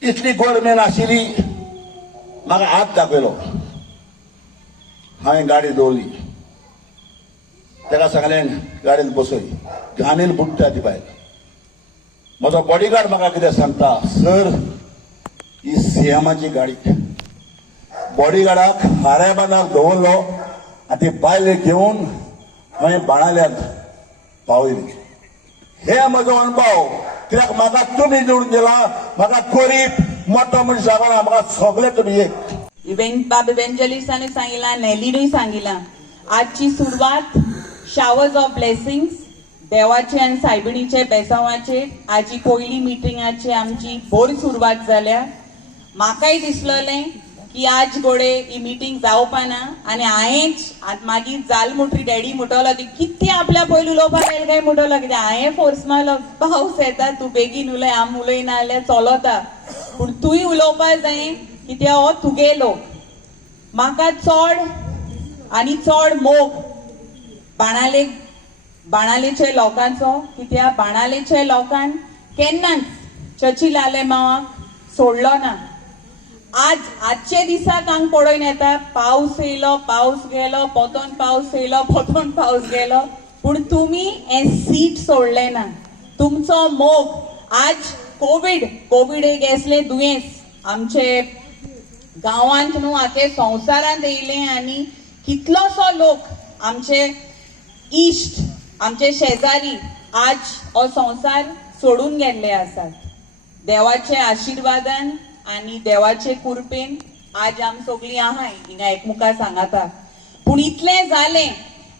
इतली गोरमेन आशिल्ली. म्हाका हात दाखयलो. हांवें गाडी दवरली. ताका सांगलें गाडयेंत बसय. घामीन बुडटा ती बायल. म्हजो बॉडीगार्ड म्हाका कितें सांगता, सर ही CMची गाडी. बॉडीगार्डाक हारेबानाक दवरलो आनी ती बायल घेवन हांवें बाणाल्यांत पावयली. हे म्हजो अनुभव. कित्याक म्हाका तुमी निवडून दिला. म्हाका गरीब मोठो मनीस लागना. म्हाका सगळे तुमी एक. बाब इव्हेंजलिस्टांनी सांगितलं, नेलीनूय सांगितलं, आजची सुरवात शावर्स ऑफ ब्लेसिंग्स देवाचे आनी सायबिणीचे बेसांवाचे आजी पयली मिटिंगाची आमची बरी सुरवात जाल्या. म्हाकाय दिसलेलें की आज घोडे ही मिटींग जावपा ना आनी हांवेंच मागीर जाल म्हणटरी डॅडी म्हणटलो की कितें आपल्या पयलीं उलोवपाक आयलें काय म्हणटलो. कित्याक हांवें फोर्स मारलो पावस येता तूं बेगीन उलय, आम उलयना जाल्यार चलता. पूण तुंय उलोवपाक जाय कित्याक हो तुगेलो. म्हाका चड आनी चड मोग बाणालेच्या लोकांचो. कित्याक बाणालेच्या लोकांन केन्नाच चर्चिल आले मावाक सोडलो ना. आजचे दिसाक हांग पळोवन येता पावस येयलो, पावस गेलो, पोतोन पावस येयलो, पोतोन पावस गेलो, पूण तुमी हें सीट सोडलें ना. तुमचो मोग आज कोविड एक असलें दुयेंस आमचे गांवांत न्हू आखे संवसारांत येयलें आनी कितलोसो लोक आमचे इश्ट, आमचे शेजारी आज हो संवसार सोडून गेल्ले आसात. देवाचे आशिर्वादान आनी देवाचे कृपेन आज आमी सगळीं आहाय हिंगा एकमुखार सांगाता. पूण इतलें जालें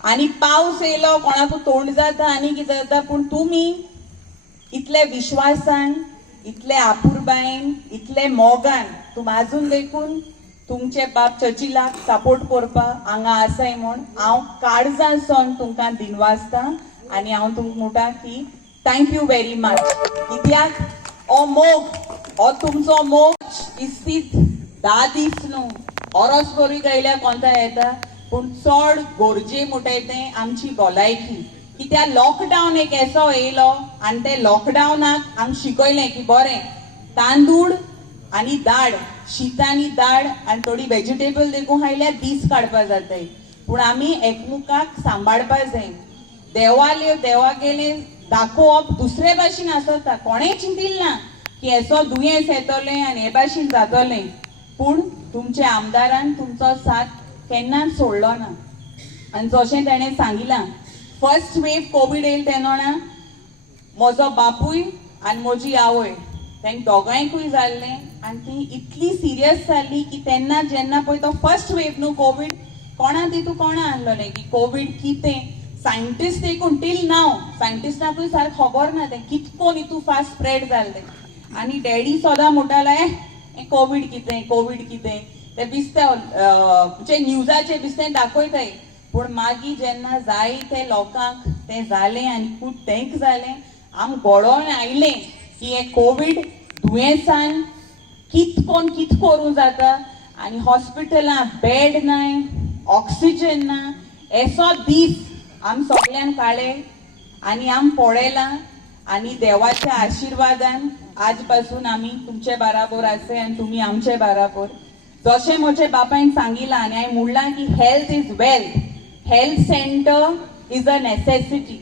आनी पावस येयलो, कोणाकू तोंड जाता आनी कितें जाता, पूण तुमी इतले विश्वासान, इतले आपुरबायेन, इतले मोगान तुम आजून देखून तुमचे बाप चर्चिलाक सपोर्ट करपाक हांगा आसाय म्हूण हांव काळजांसून तुमकां दिनवासता आनी हांव तुमकां म्हणटा की थँक्यू व्हेरी मच. कित्याक हो मोग, हो तुमचो मोग इस्तीत 10 दीस न्हू, ओरोस करूं गायल्यार कोणता येता, पूण चड गरजे म्हणटाय तें आमची भलायकी. कित्याक लॉकडावन एक असो येयलो आनी ते लॉकडावनाक आमकां शिकयलें की बरें तांदूळ आनी दाळ, शीत आनी दाळ आनी थोडी व्हेजिटेबल देखून खायल्यार दीस काडपाक जाताय. पूण आमी एकमुखाक सांबाळपाक जाय. देवा गेले दाखोवप दुसरे भाशेन आसता. कोणेय चिंतिल्लें ना की असो दुयेंस येतोलें आनी हे भाशेन जातोलें, पूण तुमच्या आमदारान तुमचो साथ केन्नाच सोडलो ना. आनी जशें तेणें सांगिलां, फर्स्ट वेव कोविड येयल तेन्ना म्हजो बापूय आनी म्हजी आवय तेंक दोगांयकूय जाल्लें आनी ती इतली सिरियस जाल्ली की तेन्ना जेन्ना पळय तो फर्स्ट वेव न्हू कोविड, कोणा तितू कोणा आहलोलें की कोविड कितें. सायंटिस्ट देखून टील नाव सायंटिस्टांकूय सारकें खबर ना तें कितकोन हितू फास्ट स्प्रेड जाल्लें. आनी डॅडी सोदां म्हणटाले कोविड कितें तें बिस्तें म्हणजे न्यूजाचेर बिस्तें दाखयताय. पूण मागीर जेन्ना जाय ते लोकांक तें जालें आनी खूब तेंक जालें, आम घडोवन आयलें की हें कोविड दुयेंसान कित करूं जाता. आनी हॉस्पिटलां बेड नाय, ऑक्सिजन ना. एसो दीस आम सगळ्यान काळे आनी आम पळयलां. आनी देवाच्या आशिर्वादान आज पासून आमी तुमचे बाराबर आसे आनी तुमी आमचे बाराबर. जशें म्हजे बापायन सांगिलां आनी हांवें म्हणलां की health is wealth. Health centre is a necessity.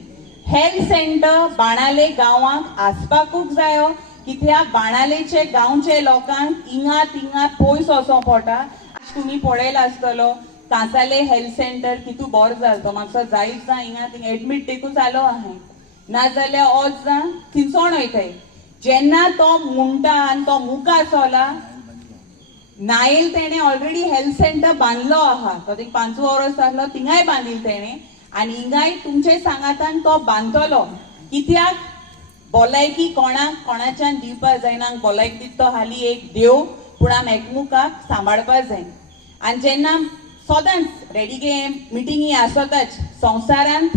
Health centre बाणाले गांवांक आसपाकूच जायो, कित्याक बाणालेचे गांवचे लोकांक हिंगा तिंगा पयस वचों पडटा. तुमी पळयला आसतलो कांसाले हेल्थ सेंटर कितू बरो जालो. म्हाका जायत जा हिंगा थिंगा एडमीट देखून जालो हांवें. नाजाल्यार ओज जा थिंगसोण वयताय. जेन्ना तो म्हणटा आनी तो मुखार चोला, नायल तेणें ऑलरेडी हेल्थ सेंटर बांदलो आहा. तो 5 वर्स जालो थिंगाय बांदिल तेणें. आनी हिंगाय तुमचे सांगातान तो बांदतलो. कित्याक भलायकी कोणाच्यान दिवपा जायना. भलायकी दिता तो हाली एक देव, पूण आम एकमुखाक सांबाळपा जाय. आनी जेन्ना सदांच रेडीके मिटिंगी आसताच संवसारांत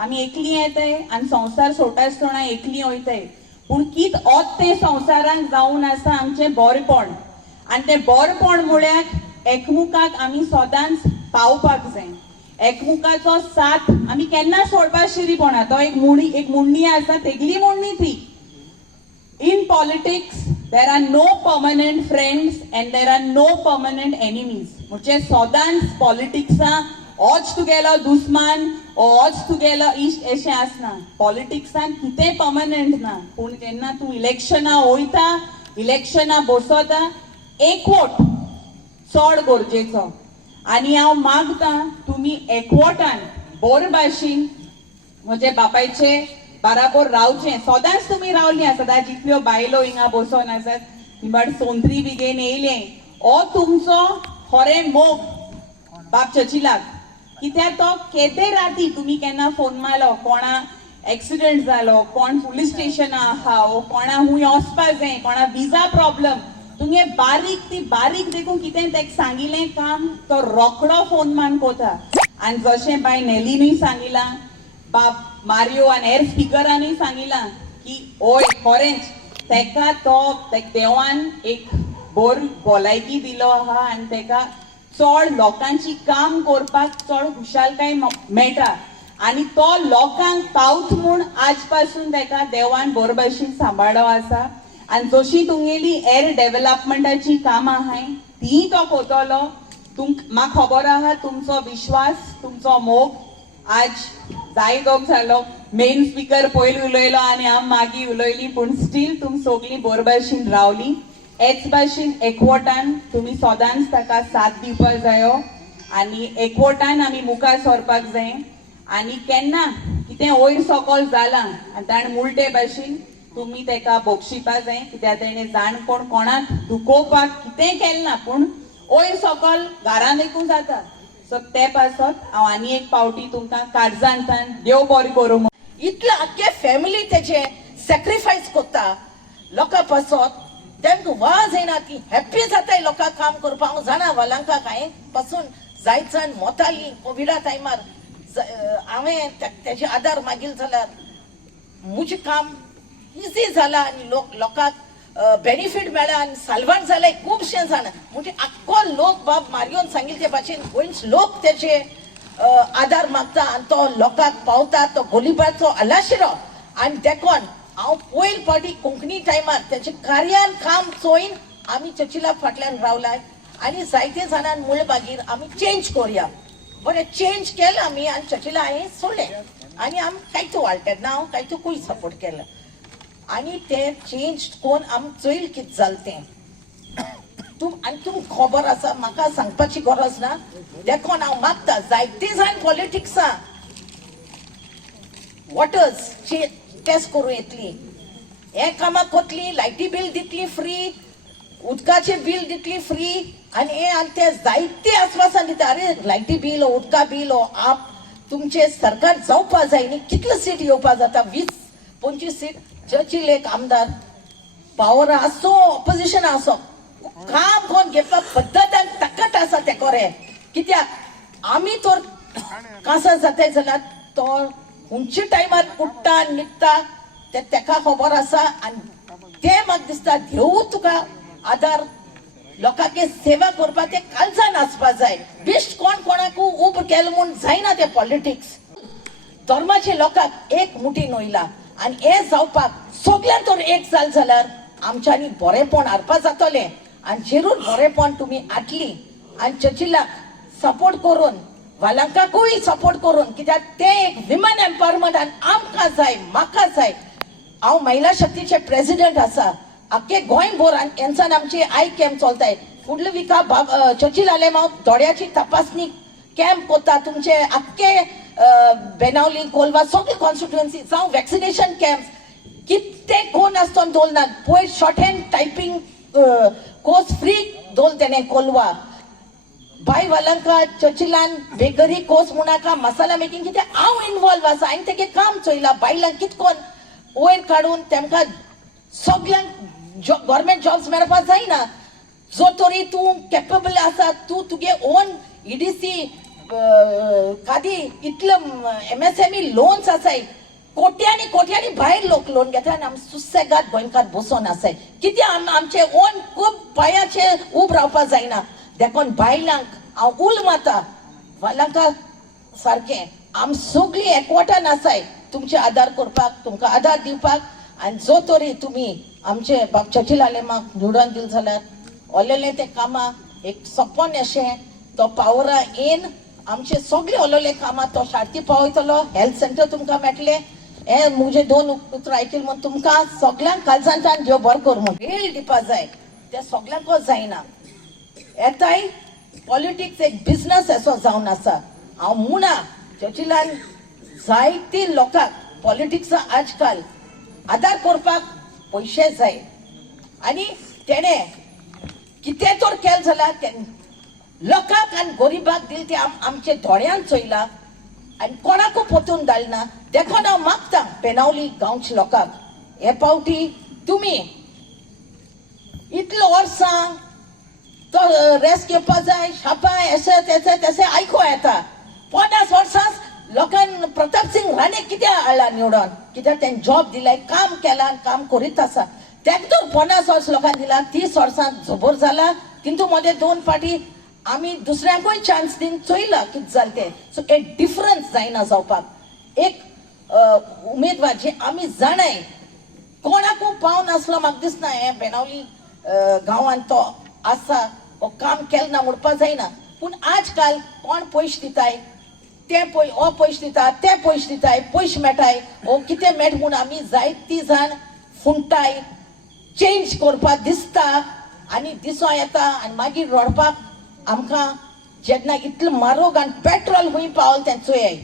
आमी एकली येताय आनी संवसार सोडटा आसतना एकली वयताय. पूण कित ओत तें संवसारांत जावन आसा आमचें बरेपण. आनी तें बरेपण म्हळ्यार एकमुखाक आमी सदांच पावपाक जाय. एकमुखाचो साथ आमी केन्ना सोडपा शिरीपणा. तो एक मुण्णी आसा, तेगली मुण्णी ती. In politics there are no permanent friends and there are no permanent enemies. म्हणजे सदांच पॉलिटिक्सां होच तुगेलो दुस्मान होच तुगेलो इश्ट अशें आसना. पॉलिटिक्सान कितें परमनंट ना. पूण जेन्ना तूं इलेक्शनां वयता, इलेक्शनां बसता, एकवट चड गरजेचो. आनी हांव मागतां तुमी एकवटान बरे भाशेन म्हजे बापायचे बाराबर रावचें. सदांच तुमी रावलीं आसता. जितल्यो बायलो हिंगा बसोन आसात, तिंबाड सोंत्री बिगेन येयलें, हो तुमचो खरें मोग बाप चचिलाक. कित्याक तो केदे राती तुमी केन्ना फोन मारलो, कोणा एक्सिडेंट जालो, कोण पुलीस स्टेशना आहा, वो कोणा खूंय वचपा जाय, कोणा विजा प्रॉब्लम, तुमगे बारीक देखून कितें तेका सांगिल्लें काम तो रोखडो फोन मान कोता. आनी जशें बाय नेलीनूय सांगिलां, बाप मारियो आनी हेर स्पिकरानूय सांगिलां की ओय खरेंच तेका देवान एक बरी भलायकी दिलो आहा आनी तेका चड लोकांची काम करपाक चड खुशालकाय मेळटा. आनी तो लोकांक पावत म्हूण आज पासून तेका देवान बरे भाशेन सांबाळ्ळो आसा. आनी जशी तुमगेली हेर डेव्हलपमेंटाची कामां आहाय ती तो कोतलो. म्हाका खबर आहा तुमचो विश्वास, तुमचो मोग आज जाय दोग जालो. मेन स्पीकर पयलीं उलयलो आनी हांव मागीर उलयली, पूण स्टील तुमी सगळीं बरे भाशेन रावलीं. हेच भाशेन एकवटान तुमी सदांच ताका साथ दिवपाक जायो आनी एकवटान आमी मुखार सरपाक जाय. आनी केन्ना कितें वयर सकयल जालां आनी ताणें उलटे भाशेन तुमी तेका बक्षिपा जाय. कित्याक तेणें जाणकोण कोणाक दुखोवपाक कितेंय केलें ना, पूण वयर सकयल घरान देखून जाता. सो ते पासत हांव आनी एक पावटी तुमकां काळजांतल्यान देव बरें करूं. इतलें आख्खे फॅमिली तेचे सॅक्रिफायस कोत्ता लोकां पासत. तेंकां वाज येना ती हॅप्पी जाताय लोकांक काम करपाक. हांव जाणा वालांका हांवें पासून जायत जाण मोतालीं कोविडा टायमार. हांवें तेजे आदार मागील जाल्यार म्हजें काम इजी जालां आनी लोकांक बेनिफीट मेळ्ळा आनी साल्वान जालें खुबशे जाण. म्हणजे आख्खो लोक बाब मारियोन सांगिल्ले ते भाशेन गोंयच लोक तेजे आदार मागता आनी तो लोकांक पावता. तो गोलिबारचो आलाशिरो आनी देखोन हांव पयली फावटी कोंकणी टायमार तेजे कार्यान काम चोयन आमी चचिला फाटल्यान रावलाय. आनी जायते जाणांन म्हणले मागीर आमी चेंज करुया. बरें चेंज केलें आमी आनी चचिला हांवें सोडलें आनी आमी कांयतू वाळटें ना, हांव कांयतूकूय सपोर्ट केलें. आनी तें चेंज कोन्न आमी चोयल कितें जालें तें तुम खबर आसा म्हाका सांगपाची गरज ना. देखून हांव मागता जायते जाण पॉलिटिक्सा वॉटर्सची टेस्ट करूं येतली. हे कामां कोतली, लायटी बील दितली फ्री, उदकाचे बिल दितली फ्री, आनी हे आनी ते जायते आस्वासन दिता. अरे लायटी बील हो, उदका बील हो, आप तुमचे सरकार जावपा जाय न्ही. कितले सीट येवपा जाता? 20-25 सीट. चर्चिल एक आमदार पावर आसो ऑपोजिशन आसो, काम कोण घेवपा पद्दत ताकद आसा ते कोरे. कित्याक आमी तर कांसा जाताय जाल्यार तो खंयच्या टायमार उठ्ठा न्हिदता ते तेका खबर आसा. आनी ते म्हाका दिसता देव तुका आदार लोकांचे सेवा करपा ते काळजान आसपा जाय. बिश्ट कोण कोणाकू उब केलें म्हूण जायना ते पॉलिटिक्स. धर्माचे लोकांक एक मुठीन वयला आनी हे जावपाक सगळ्यां तर एक जाल जाल्यार आमच्यांनी बरेपण हाडपा जातलें. आनी जरूर बरेपण तुमी हाडली आनी चर्चिलाक सपोर्ट करून, वालांकाकूय सपोर्ट करून, कित्याक ते एक विमन एम्पावरमेंट आनी आमकां जाय, म्हाका जाय. हांव महिला शक्तीचे प्रेसिडेंट आसा आख्खे गोंयभर आनी हेंचान आमची आय कॅम्प चलताय. फुडले विका चर्चिल आलें हांव दोळ्याची तपासणी कॅम्प कोत्ता तुमचे आख्खे बेनावली, कोलवा सगळे कॉन्स्टिट्युएन्सी जावं वॅक्सिनेशन कॅम्प. कितले कोण आसतना दवरनात. पयर short hand typing course free दवरल तेणे कोलवा. बाय वालांका चर्चिलान बेकरी कोर्स म्हणाका, मसाला मेकिंग, कित्याक हांव इन्वॉल्व आसा. हांवें तेगे काम चोयलां. बायलांक कितकोन वयर काडून तेमकां सगळ्यांक गव्हर्मेंट जॉब्स मेळपा जायना. जो तरी तूं कॅपेबल आसा, तूं तुगे ओन EDC खादी इतले MSME लोन्स आसाय. कोट्यांनी कोट्यांनी भायर लोक लोन घेता आनी आमी सुसेगाद गोंयकार बसून आसाय. कित्याक आमचे ओन खूब पांयाचे उब रावपा जायना. देखून बायलांक हांव उल माता, वालांका सारकें आमी सगळीं एकवटान आसाय तुमचे आदार करपाक, तुमकां आदार दिवपाक. आनी जो तरी तुमी आमचे बाब चर्चिल आलेमाक निवडून दिल जाल्यार ओलेले ते कामां एक सपन अशें तो पावरा येन आमचे सगळे ओलोले कामां तो शार्ती पावयतलो. हेल्थ सेंटर तुमकां मेळटले. हे मुजे 2 उतर आयकल म्हण तुमकां सगळ्यांक काळजांतल्यान देव बरो कर म्हूण वेळ दिवपा जाय. ते सगळ्यांक जायना. येताय पॉलिटिक्स एक बिझनस असो जावन आसा. हांव म्हणा चर्चिलान जायती लोकांक पॉलिटिक्सा आजकाल आदार करपाक पयशे जाय. आनी तेणे कितें तर केलें जाल्यार लोकांक आनी गरिबाक दिल ते आमचे दोळ्यान चोयला आनी कोणाकू पोतून धाडना. देखून हांव मागता बेनावली गांवच्या लोकांक हे पावटी तुमी इतले वर्सां तो रेस्ट घेवपा जाय, शापाय अशें तेसे आयको येता. 50 वर्सां लोकांनी प्रताप सिंग राणे कित्याक हाडला निवडून? कित्याक तें जॉब दिलाय, काम केला, काम करीत आसा. तेका तर 50 वर्स लोकांनी दिला, 30 वर्सां झोबोर जाला. किंतु मदे 2 फाटी आमी दुसऱ्यांकूय चान्स दिवन चोयला कितें जालें तें. सो एक डिफरन्स जायना जावपाक. एक उमेदवार जे आमी जाणाय कोणाकू पावन आसलो म्हाका दिसना हे बेनावली गांवांत तो आसा हो काम केलें ना म्हणपा जायना. पूण आजकाल कोण पयशे दिताय ते हो पयशे दिता, ते पयशे दिताय, पयशे मेळटाय, हो कितें मेळ म्हूण आमी जायती जाण फुंटाय. चेंज करपाक दिसता आनी दिसो येता आनी मागीर रडपाक आमकां जेन्ना इतलें म्हारग आनी पेट्रोल खंय पावल तें चोयाय.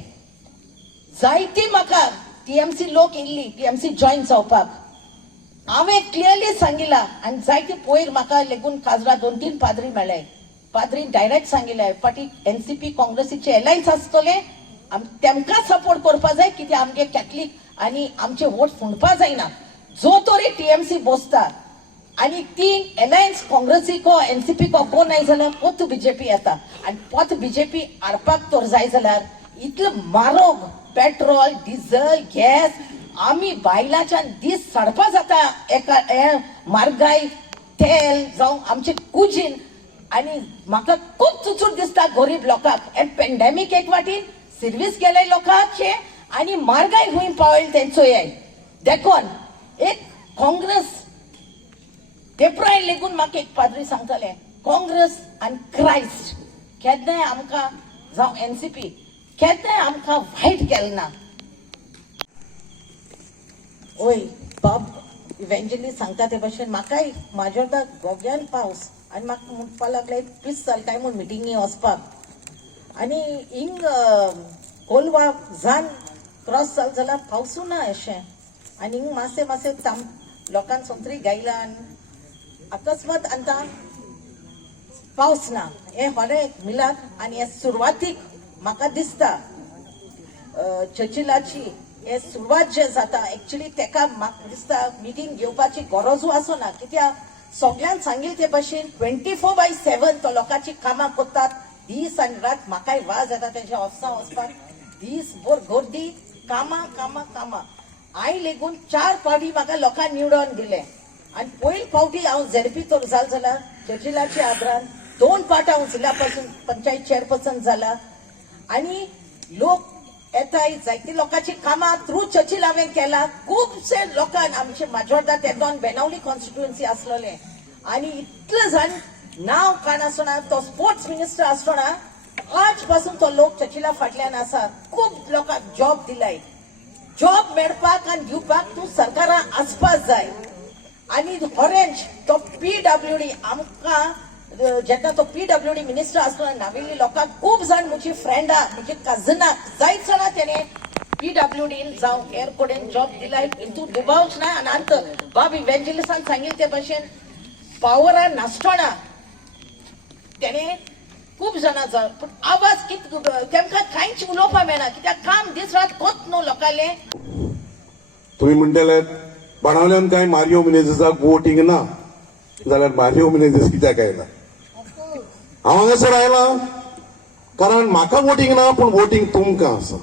जायती म्हाका TMC लोक येयल्ली TMC जॉयन जावपाक. हांवें क्लियरली सांगिलां आनी जायती पयर म्हाका लेगून काजरा 2-3 पाद्री मेळ्ळे. पाद्री डायरेक्ट सांगिल्लें फाटी NCP काँग्रेसीचे एलायन्स आसतले तेमकां सपोर्ट करपा जाय. कित्याक आमगे कॅथलीक आनी आमचे वोट फुंडपा जायना. जो तरी TMC बसता आनी ती एलायन्स काँग्रेसीको NCP को कोण नाय जाल्यार पोत BJP येता. आनी पोत BJP हाडपाक तर जाय जाल्यार इतलें म्हारग पेट्रोल, डिझल, गॅस आमी बायलांच्यान दीस साडपा जाता. एका हे म्हारगाय तेल जावं आमचे कुजीन. आनी म्हाका खूब चुचूर दिसता गरीब लोकांक. हे पॅन्डेमीक एक वाटी सर्वीस केले लोकांचे आनी म्हारगाय खंय पावयल तें चोयाय. देखून एक काँग्रेस तेपराय लेगून म्हाका एक पाद्री सांगताले काँग्रेस आनी क्रायस्ट केन्नाय आमकां जावं NCP केन्नाय आमकां वायट केलें ना. ओय बाब इव्हेंजली सांगता ते भाशेन म्हाकाय म्हाज्या गोग्यान पावस आनी म्हाका म्हणपा लागले प्लीज चलताय म्हूण मिटिंगी वचपाक आनी हिंग कोलवा जान क्रॉस जाल जाल्यार पावसू ना अशें आनी हिंग मातशें मातशें लोकांक सोंत्री गायला आनी अकस्मात आतां पावस ना हे होडे मिलाक आनी हे सुरवातीक म्हाका दिसता चर्चिलाची हे सुरवात जे जाता एक्चुअली तेका म्हाका दिसता मिटींग घेवपाची गरजू आसना कित्याक सगळ्यांक सांगिल्ले ते भाशेन 24/7 तो लोकांची कामां करतात दीस आनी रात म्हाकाय वाज येता तेच्या ऑफिसां वचपाक दीसभर गर्दी कामां कामां कामां आय लेगून 4 फावटी म्हाका लोकांक निवडून दिले आनी पयली फावटी हांव झेडपी तर जाल जाल्यार चर्चिलाच्या आदारान 2 फावट हांव जिल्हा पासून पंचायत चेअरपर्सन जाला आनी लोक येताय जायती लोकांची कामां थ्रू चर्चिल हांवें केला खुबशे लोकांक आमचे माजोर्डा तेदोन बेनावली कॉन्स्टिट्युएन्सी आसलोले आनी इतले जाण नांव काणासतना तो स्पोर्ट्स मिनिस्टर आसतना आज पासून तो लोक चर्चिला फाटल्यान आसा खूब लोकांक जॉब दिलाय जॉब मेळपाक आनी दिवपाक तूं सरकारान आसपाक जाय आनी ऑरेंज तो PWD आमकां जेन्ना तो PWD मिनिस्टर आसतना नावेली लोकांक खूब जाण म्हजी फ्रेंडां म्हजी कजनाक जायत जाणां तेणे PWDन जावं हेर कडेन जॉब दिलाय हितून दुबावच ना आनी आंत बाब इव्हेंजलिस्टान सांगिल्ले ते भाशेन पावरान नासतना तेणे खूब जाणां जावं पूण आवाज कित तेमकां कांयच उलोवपाक मेळना कित्याक काम दीस रात कोत न्हू लोकांले तुम्ही म्हणटले बाणावल्यान काय मारियो मिनेझिसाक वोटींग ना जाल्यार मारियो मिनेझिस कित्याक आयला हांव हांगासर आयला कारण म्हाका वोटींग ना पूण वोटींग तुमकां आसा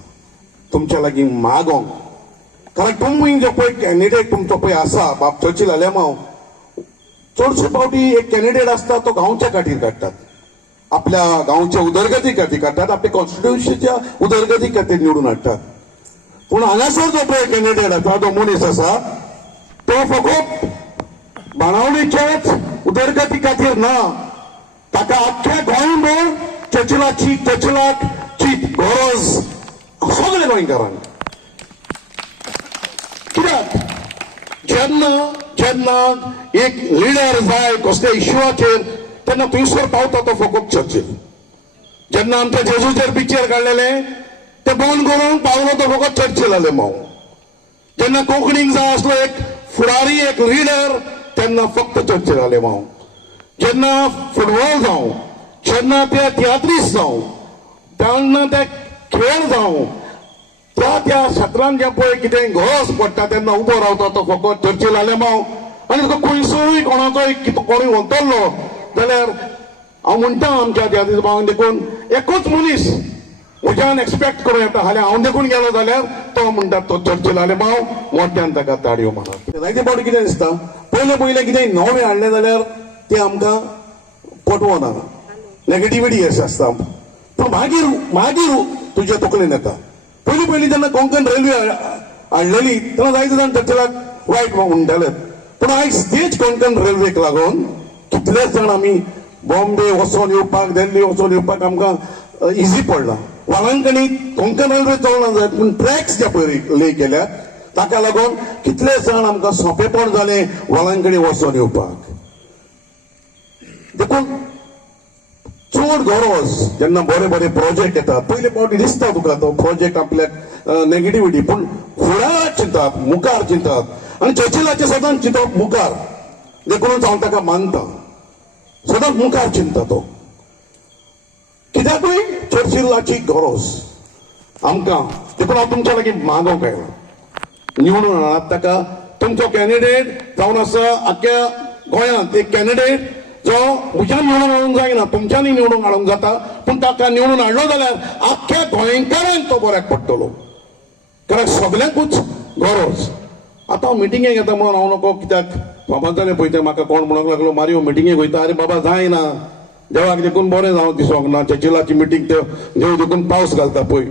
तुमच्या लागीं मागोंक कारण तुमी जो पळय कॅन्डिडेट तुमचो पळय आसा बाब चर्चिल आलेमांव चडशे फावटी एक कॅन्डिडेट आसता तो गांवच्या खातीर काडटात आपल्या गांवच्या उदरगती खातीर काडटात आपल्या कॉन्स्टिट्युएन्सीच्या उदरगती खातीर निवडून हाडटात पूण हांगासर जो पळय कॅन्डिडेट आसा तो मनीस आसा तो फकत बाणावलेच्याच उदरगती खातीर ना ताका अख्ख्या गोंयभर चर्चिलाची गरज सगळ्या गोंयकारांक कित्याक जेन्ना जेन्ना एक लिडर जाय कसल्या इश्यूआचेर तेन्ना थंयसर पावता तो फकत चर्चिल जेन्ना आमच्या जेजूचेर पिक्चर काडलेले ते बंद करून पावलो तो फकत चर्चिल आलेमांव जेन्ना कोंकणीक जाय आसलो एक फुडारी एक लिडर तेन्ना फक्त चर्चिल आलेमांव जेन्ना फुटबॉल जावं जेन्ना ते तियात्रीस जावं तेन्ना ते खेळ जावं त्या क्षेत्रांत जें पळय कितें गरज पडटा तेन्ना उबो रावता तो फकत चर्चिल आलेमांव आनी तुका खंयसरूय कोणाचोय कोणूय वतलो जाल्यार हांव म्हणटा आमच्या तियात्रीस देखून एकूच मनीस म्हज्यान एक्सपेक्ट करूं येता हाल्यार हांव देखून गेलो जाल्यार तो म्हणटा तो चर्चिल आलेमांव मोठ्यान ताका ताळयो मारतात जायते फावटी कितें दिसता पयलें कितें नवें हाडलें जाल्यार तें आमकां पटवना नेगेटिविटी अशें आसता पूण मागीर तुज्या तकलेन येता पयलीं जेन्ना कोंकण रेल्वे हाडलेली तेन्ना जायते जाण चर्चिलाक वायट म्हणटाले पूण आयज तेच कोंकण रेल्वेक लागून कितलेच जाण आमी बॉम्बे वचोन येवपाक दिल्ली वचोन येवपाक आमकां इजी पडला वाळंकणी कोंकण रेल्वे चलना जायत पूण ट्रॅक्स जे पळय लय केल्यात ताका लागून कितलेच जाण आमकां सोंपेपण जालें वाळंकणी वचोन येवपाक देखून चड गरज जेन्ना बरे बरे प्रोजेक्ट येतात पयले फावटी दिसता तुका तो प्रोजेक्ट आपल्याक नेगेटिविटी पूण फुडाराक चिंतात मुखार चिंतात आनी चर्चिलाचे सदांच चिंतप मुखार देखूनच हांव ताका मानता सदांच मुखार चिंता तो कित्याकूय चर्चिलाची गरज आमकां देखून हांव तुमच्या लागीं मागोवंक आयला निवडून हाडात ताका तुमचो कॅन्डिडेट जावन आसा आख्या गोंयांत एक कॅन्डिडेट जो म्हज्यान निवडून हाडूंक जायना तुमच्यांनी निवडून हाडूंक जाता पूण ताका निवडून हाडलो जाल्यार आख्या गोंयकारांक तो बऱ्याक पडटलो कारण सगल्यांकूच गरज आतां हांव मिटिंगेक येता म्हणून हांव नको कित्याक फामाद जालें पळय तें म्हाका कोण म्हणूंक लागलो मारियो मिटिंगेक वयता अरे बाबा जायना देवाक देखून बरें जावं दिसोंक ना चर्चिलाची मिटींग ते देव देखून पावस घालता पळय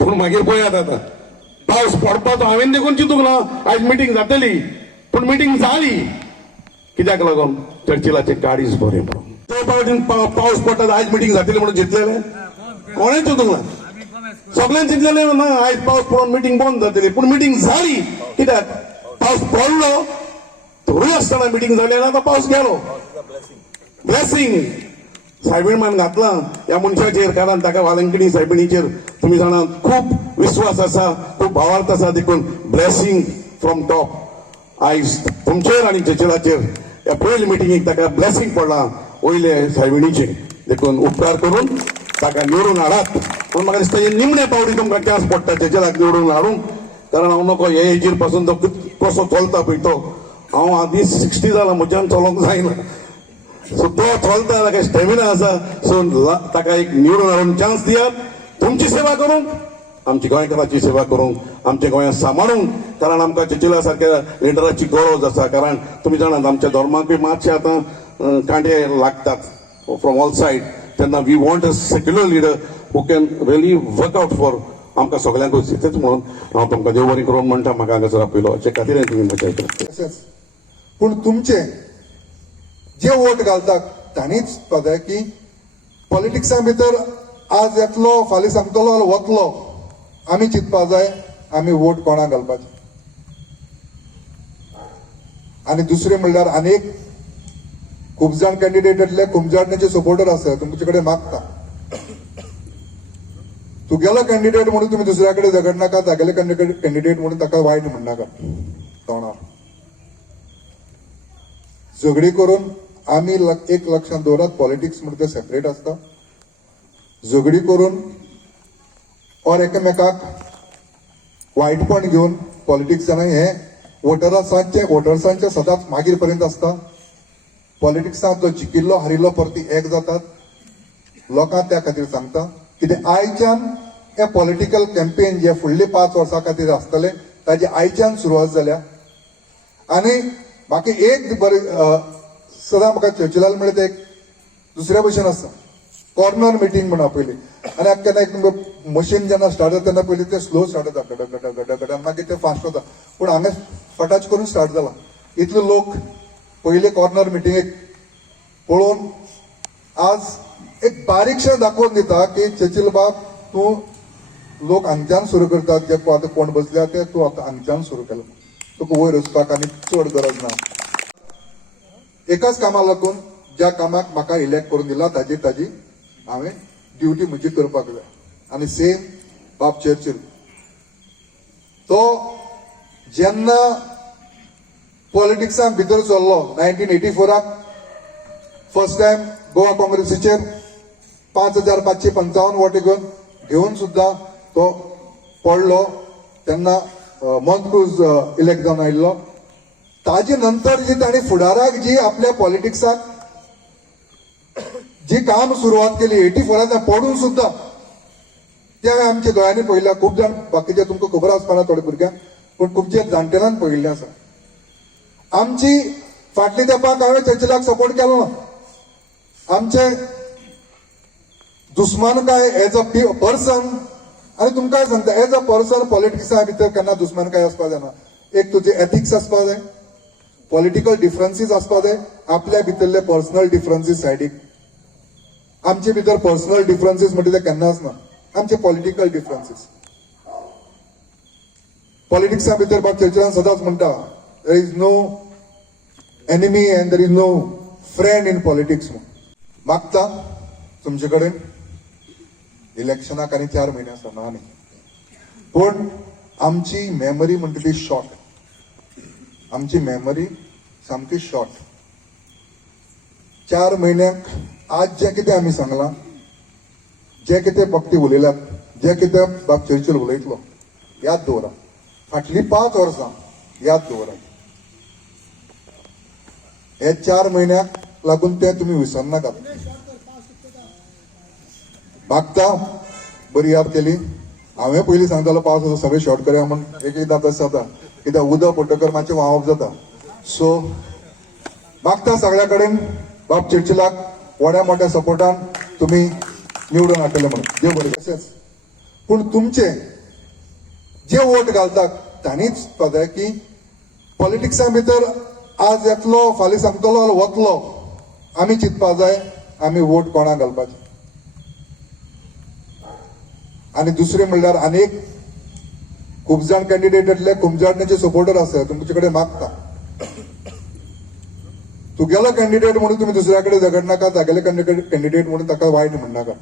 पूण मागीर पळयात आतां पावस पडपाचो हांवें देखून चिंतूंक ना आयज मिटींग जातली पूण मिटींग जाली कित्याक लागून चर्चिलाचे काळीज बरें म्हणून ते फावटीन पावस पडटा आयज मिटींग जातली म्हणून चिंतलेलें कोणें चिंतूंक ना सगळ्यांनी चिंतलेलें ना आयज पावस पडून मिटींग बंद जातली पूण मिटींग जाली कित्याक पावस पडलो थोडी आसतना मिटींग जाली आनी आतां पावस गेलो ब्लेसिंग सायबीण घातला ह्या मनशाचेर, कारण ताका वालंकणी सायबिणीचेर तुम्ही जाणा खूप विश्वास आसा, खूप भावार्थ आसा, देखून ब्लेसिंग फ्रॉम टॉप आयज तुमचेर आनी चर्चिलाचेर ह्या पयली मिटिंगेक ताका ब्लेसिंग पडला वयले सायबिणीचे, देखून उपकार करून ताका निवडून हाडात. पूण म्हाका दिसता हे निमणे पावटी तुमकां चान्स पडटा चर्चिलाक निवडून हाडूंक, कारण हांव नको हे एजीर पासून तो कसो चलता पळय तो, हांव आदी 60 जाला, म्हज्यान चलोंक जायना, सो तो चलता, ताका स्टॅमिना आसा, सो ताका एक निवडून हाडून चान्स दियात. तुमची सेवा करूंक, आमची गोंयकारांची सेवा करूंक, आमच्या गोंया सांबाळूंक, कारण आमकां चर्चिला सारक्या लिडराची गरज आसा. कारण तुमी जाणात आमच्या धर्माकूय मातशे आतां कांटे लागतात फ्रॉम ऑल सायड, तेन्ना we want a secular leader who can really work out for आमकां सगळ्यांकूच. तेच म्हणून हांव तुमकां देव बरें करून म्हणटा, म्हाका हांगासर आपयलो हाचे खातीर तुमी म्हज्या तशेंच पूण तुमचे जे वोट घालतात तांणीच चिंतपा जाय की पॉलिटिक्सा भितर आज येतलो, फाल्यां सांगतलो वतलो, आमी चिंतपा जाय आमी वोट कोणाक घालपाचें. आनी दुसरें म्हणल्यार आनीक खूब जाण कॅन्डिडेट येतले, खूब जाणांचे सपोर्टर आसा, तुमचे कडेन मागता तुगेलो कॅन्डिडेट म्हणून तुम्ही दुसऱ्या कडेन झगडनाका, तागेले कॅन्डिडेट म्हणून ताका वायट म्हणनाका तोंडार. झगडी करून आमी एक लक्षात दवरात, पॉलिटिक्स म्हणजे ते सेपरेट आसता. झगडी करून और एकामेकाक वायटपण घेवन पॉलिटिक्सान हे वोटर्सांचे सदांच मागीर पर्यंत आसता. पॉलिटिक्सांत जो जिकिल्लो हारिल्लो परती एक जातात. लोकांक त्या खातीर सांगता कितें आयच्यान हे पॉलिटिकल कॅम्पेन जे फुडली 5 वर्सां खातीर आसतले ताजी आयच्यान सुरवात जाल्या. आनी म्हाका एक बरें सदां म्हाका चर्चिलाल म्हणल्यार ते एक दुसऱ्या भशेन आसा, कॉर्नर मिटींग म्हणून पयलीं, आनी केन्ना एक मशीन जेन्ना स्टार्ट जाता तेन्ना पयलीं ते स्लो स्टार्ट जाता, गड मागीर ते फास्ट वता. पूण हांगा फटाच करून स्टार्ट जाला. इतले लोक पयले कॉर्नर मिटिंगेक पळोवन आज एक बारीकशें दाखोवन दिता की चर्चिल बाब तूं लोक हांगच्यान सुरू करतात, जे आतां कोण बसल्या ते तूं आतां हांगच्यान सुरू केला, तुका वयर वचपाक आनी चड गरज ना. एकाच कामाक लागून ज्या कामाक म्हाका इलेक्ट करून दिला ताजी हांवें ड्युटी म्हजी करपाक जाय. आनी सेम बाब चर्चिल तो जेन्ना पॉलिटिक्सांत भितर सरलो 1984 फर्स्ट टायम गोवा काँग्रेसीचेर 5555 वोटी घेवन सुद्दां तो पडलो. तेन्ना मॉन्क्रूज इलेक्ट जावन आयिल्लो. ताजे नंतर जी ताणी फुडाराक जी आपल्या पॉलिटिक्साक जी काम सुरवात केली 84 पडून सुद्दां ते हांवें आमच्या दोळ्यांनी पळयल्या. खूब जाण बाकीचे तुमकां खबर आसपाना थोड्या भुरग्यांक, पूण खुबशे जाणटेल्यांक पळयल्लें आसा. आमची फाटल्या तेंपाक हांवें चर्चिलाक सपोर्ट केलो ना. आमचे दुस्मानकाय एज अ पर्सन, आनी तुमकां सांगता एज अ पर्सन पॉलिटिक्सा भितर केन्ना दुस्मानकाय आसपा जायना. एक तुजे एथिक्स आसपा जाय, पॉलिटिकल डिफरन्सीस आसपा जाय, आपल्या भितरले पर्सनल डिफरन्सीस सायडीक. आमचे भितर पर्सनल डिफरन्सीस म्हणजे ते केन्नाच ना. आमचे पॉलिटिकल डिफरन्सीस पॉलिटिक्सा भितर बाब चर्चिलान सदांच म्हणटा there is no enemy and there is no friend in politics. मागता तुमचे कडेन इलेक्शनाक आनी 4 म्हयने आसा ना न्ही, पूण आमची मेमरी म्हणटा ती शॉर्ट. आमची मेमरी सामकी शॉर्ट. 4 म्हयन्याक आज जें कितें आमी सांगलां, जें कितें भक्ती उलयल्यात, जें कितें बाब चर्चिल उलयतलो, याद दवरा. फाटली 5 वर्सां याद दवरा. हे 4 म्हयन्याक लागून ते तुमी विसरनाकात. मागता बरी याद केली. हांवें पयलीं सांगतालो पावस आसा सगळें शॉर्ट करया म्हण. एकदां तशें जाता कित्याक उदक पडटकर मातशें व्हांवप जाता. सो मागता सगळ्या कडेन बाब चर्चिलाक व्हड्या मोठ्या सपोर्टान तुमी निवडून हाडटले म्हणून. देव बरें. तशेंच पूण तुमचे जे वोट घालतात तांणीच चिंतपा जाय की पॉलिटिक्सा भितर आज येतलो, फाल्यां सांगतलो वतलो, आमी चिंतपा जाय आमी वोट कोणाक घालपाचें. आनी दुसरें म्हणल्यार आनीक खूब जाण कॅन्डिडेट येतले, खूब जाणांचे सपोर्टर आसा, तुमचे कडेन मागता तुगेलो कॅन्डिडेट म्हणून तुम्ही दुसऱ्याकडे झगड नाका, तागेले कॅन्डिडेट म्हणून ताका वायट म्हणनाका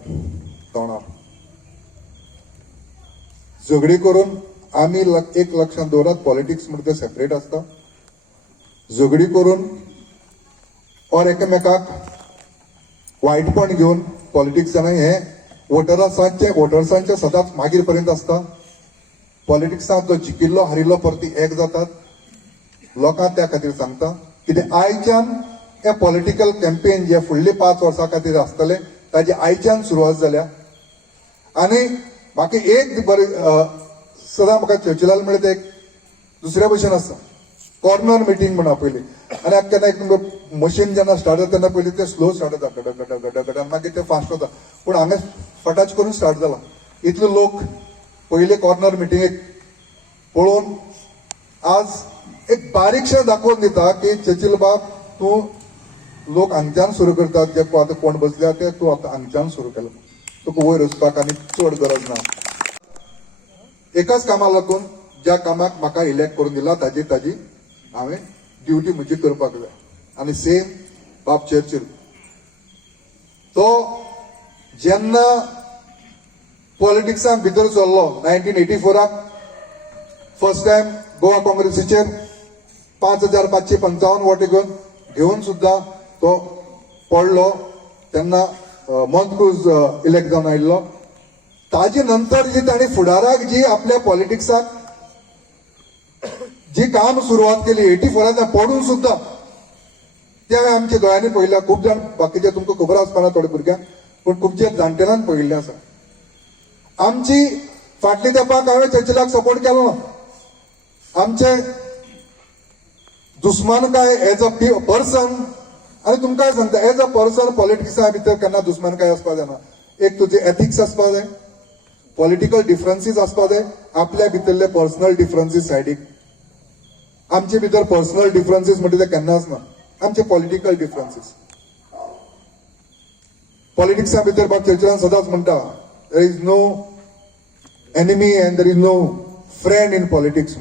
तोंडार. झगडी करून आमी एक लक्षात दवरात, पॉलिटिक्स म्हणजे ते सेपरेट असता. झगडी करून और एकामेकाक वायटपण घेवन पॉलिटिक्सान हे वोटर्सांचे सदांच मागीर पर्यंत असता. पॉलिटिक्सांत जो जिकिल्लो हारिल्लो परती एक जातात. लोकांक त्या खातीर सांगता कितें आयच्यान हे पॉलिटिकल कॅम्पेन जे फुडली 5 वर्सां खातीर आसतले ताजी आयच्यान सुरवात जाल्या. आनी म्हाका एक बरें सदां म्हाका चर्चिलाल म्हणल्यार ते एक दुसऱ्या भशेन आसता, कॉर्नर मिटींग म्हणा पयली. आनी केन्ना एक मशीन जेन्ना स्टार्ट जाता तेन्ना पयलीं ते स्लो स्टार्ट जाता, गड मागीर ते फास्ट वता. पूण हांगा फटाच करून स्टार्ट जाला. इतले लोक पयले कॉर्नर मिटिंगेक पळोवन आज एक बारीकशें दाखोवन दिता की चर्चिल बाब तूं लोक हांगच्यान सुरू करतात, जे आतां कोण बसल्या ते तूं आतां हांगच्यान सुरू केला, तुका वयर वचपाक आनी चड गरज ना. एकाच कामाक लागून ज्या कामाक म्हाका इलेक्ट करून दिला ताजी हांवें ड्युटी म्हजी करपाक जाय. आनी सेम बाब चर्चिल तो जेन्ना पॉलिटिक्सान भितर सरलो 1984 फर्स्ट टाइम गोवा काँग्रेसीचेर 5,555 वोटी घेवन सुद्धा तो पडलो. तेन्ना मॉन्क्रूज इलेक्ट जावन आयिल्लो. ताजे नंतर जी ताणी फुडाराक जी आपल्या पॉलिटिक्साक जी काम सुरवात केली 84 पडून सुद्धा ते हांवें आमच्या दोळ्यांनी पळयल्या. खूब जाण बाकीचे तुमकां खबर आसपाना थोडे भुरग्यांक, पूण खुबशे जाणटेल्यांक पळयल्लें आसा. आमची फाटल्या तेंपाक हांवें चर्चिलाक सपोर्ट केलो ना. आमचे दुस्मानकाय एज अ पर्सन, आनी तुमकां सांगता एज अ पर्सन पॉलिटिक्सा भितर केन्ना दुस्मानकाय आसपाक जायना. एक तुजे एथिक्स आसपाक जाय, पॉलिटिकल डिफरन्सीस आसपाक जाय, आपल्या भितरले पर्सनल डिफरन्सीस सायडीक. आमचे भितर पर्सनल डिफरन्सीस म्हणजे ते केन्नाच ना. आमचे पॉलिटिकल डिफरन्सीस पॉलिटिक्सा भितर बाब चर्चिलान सदांच म्हणटा there is no enemy and there is no friend in politics.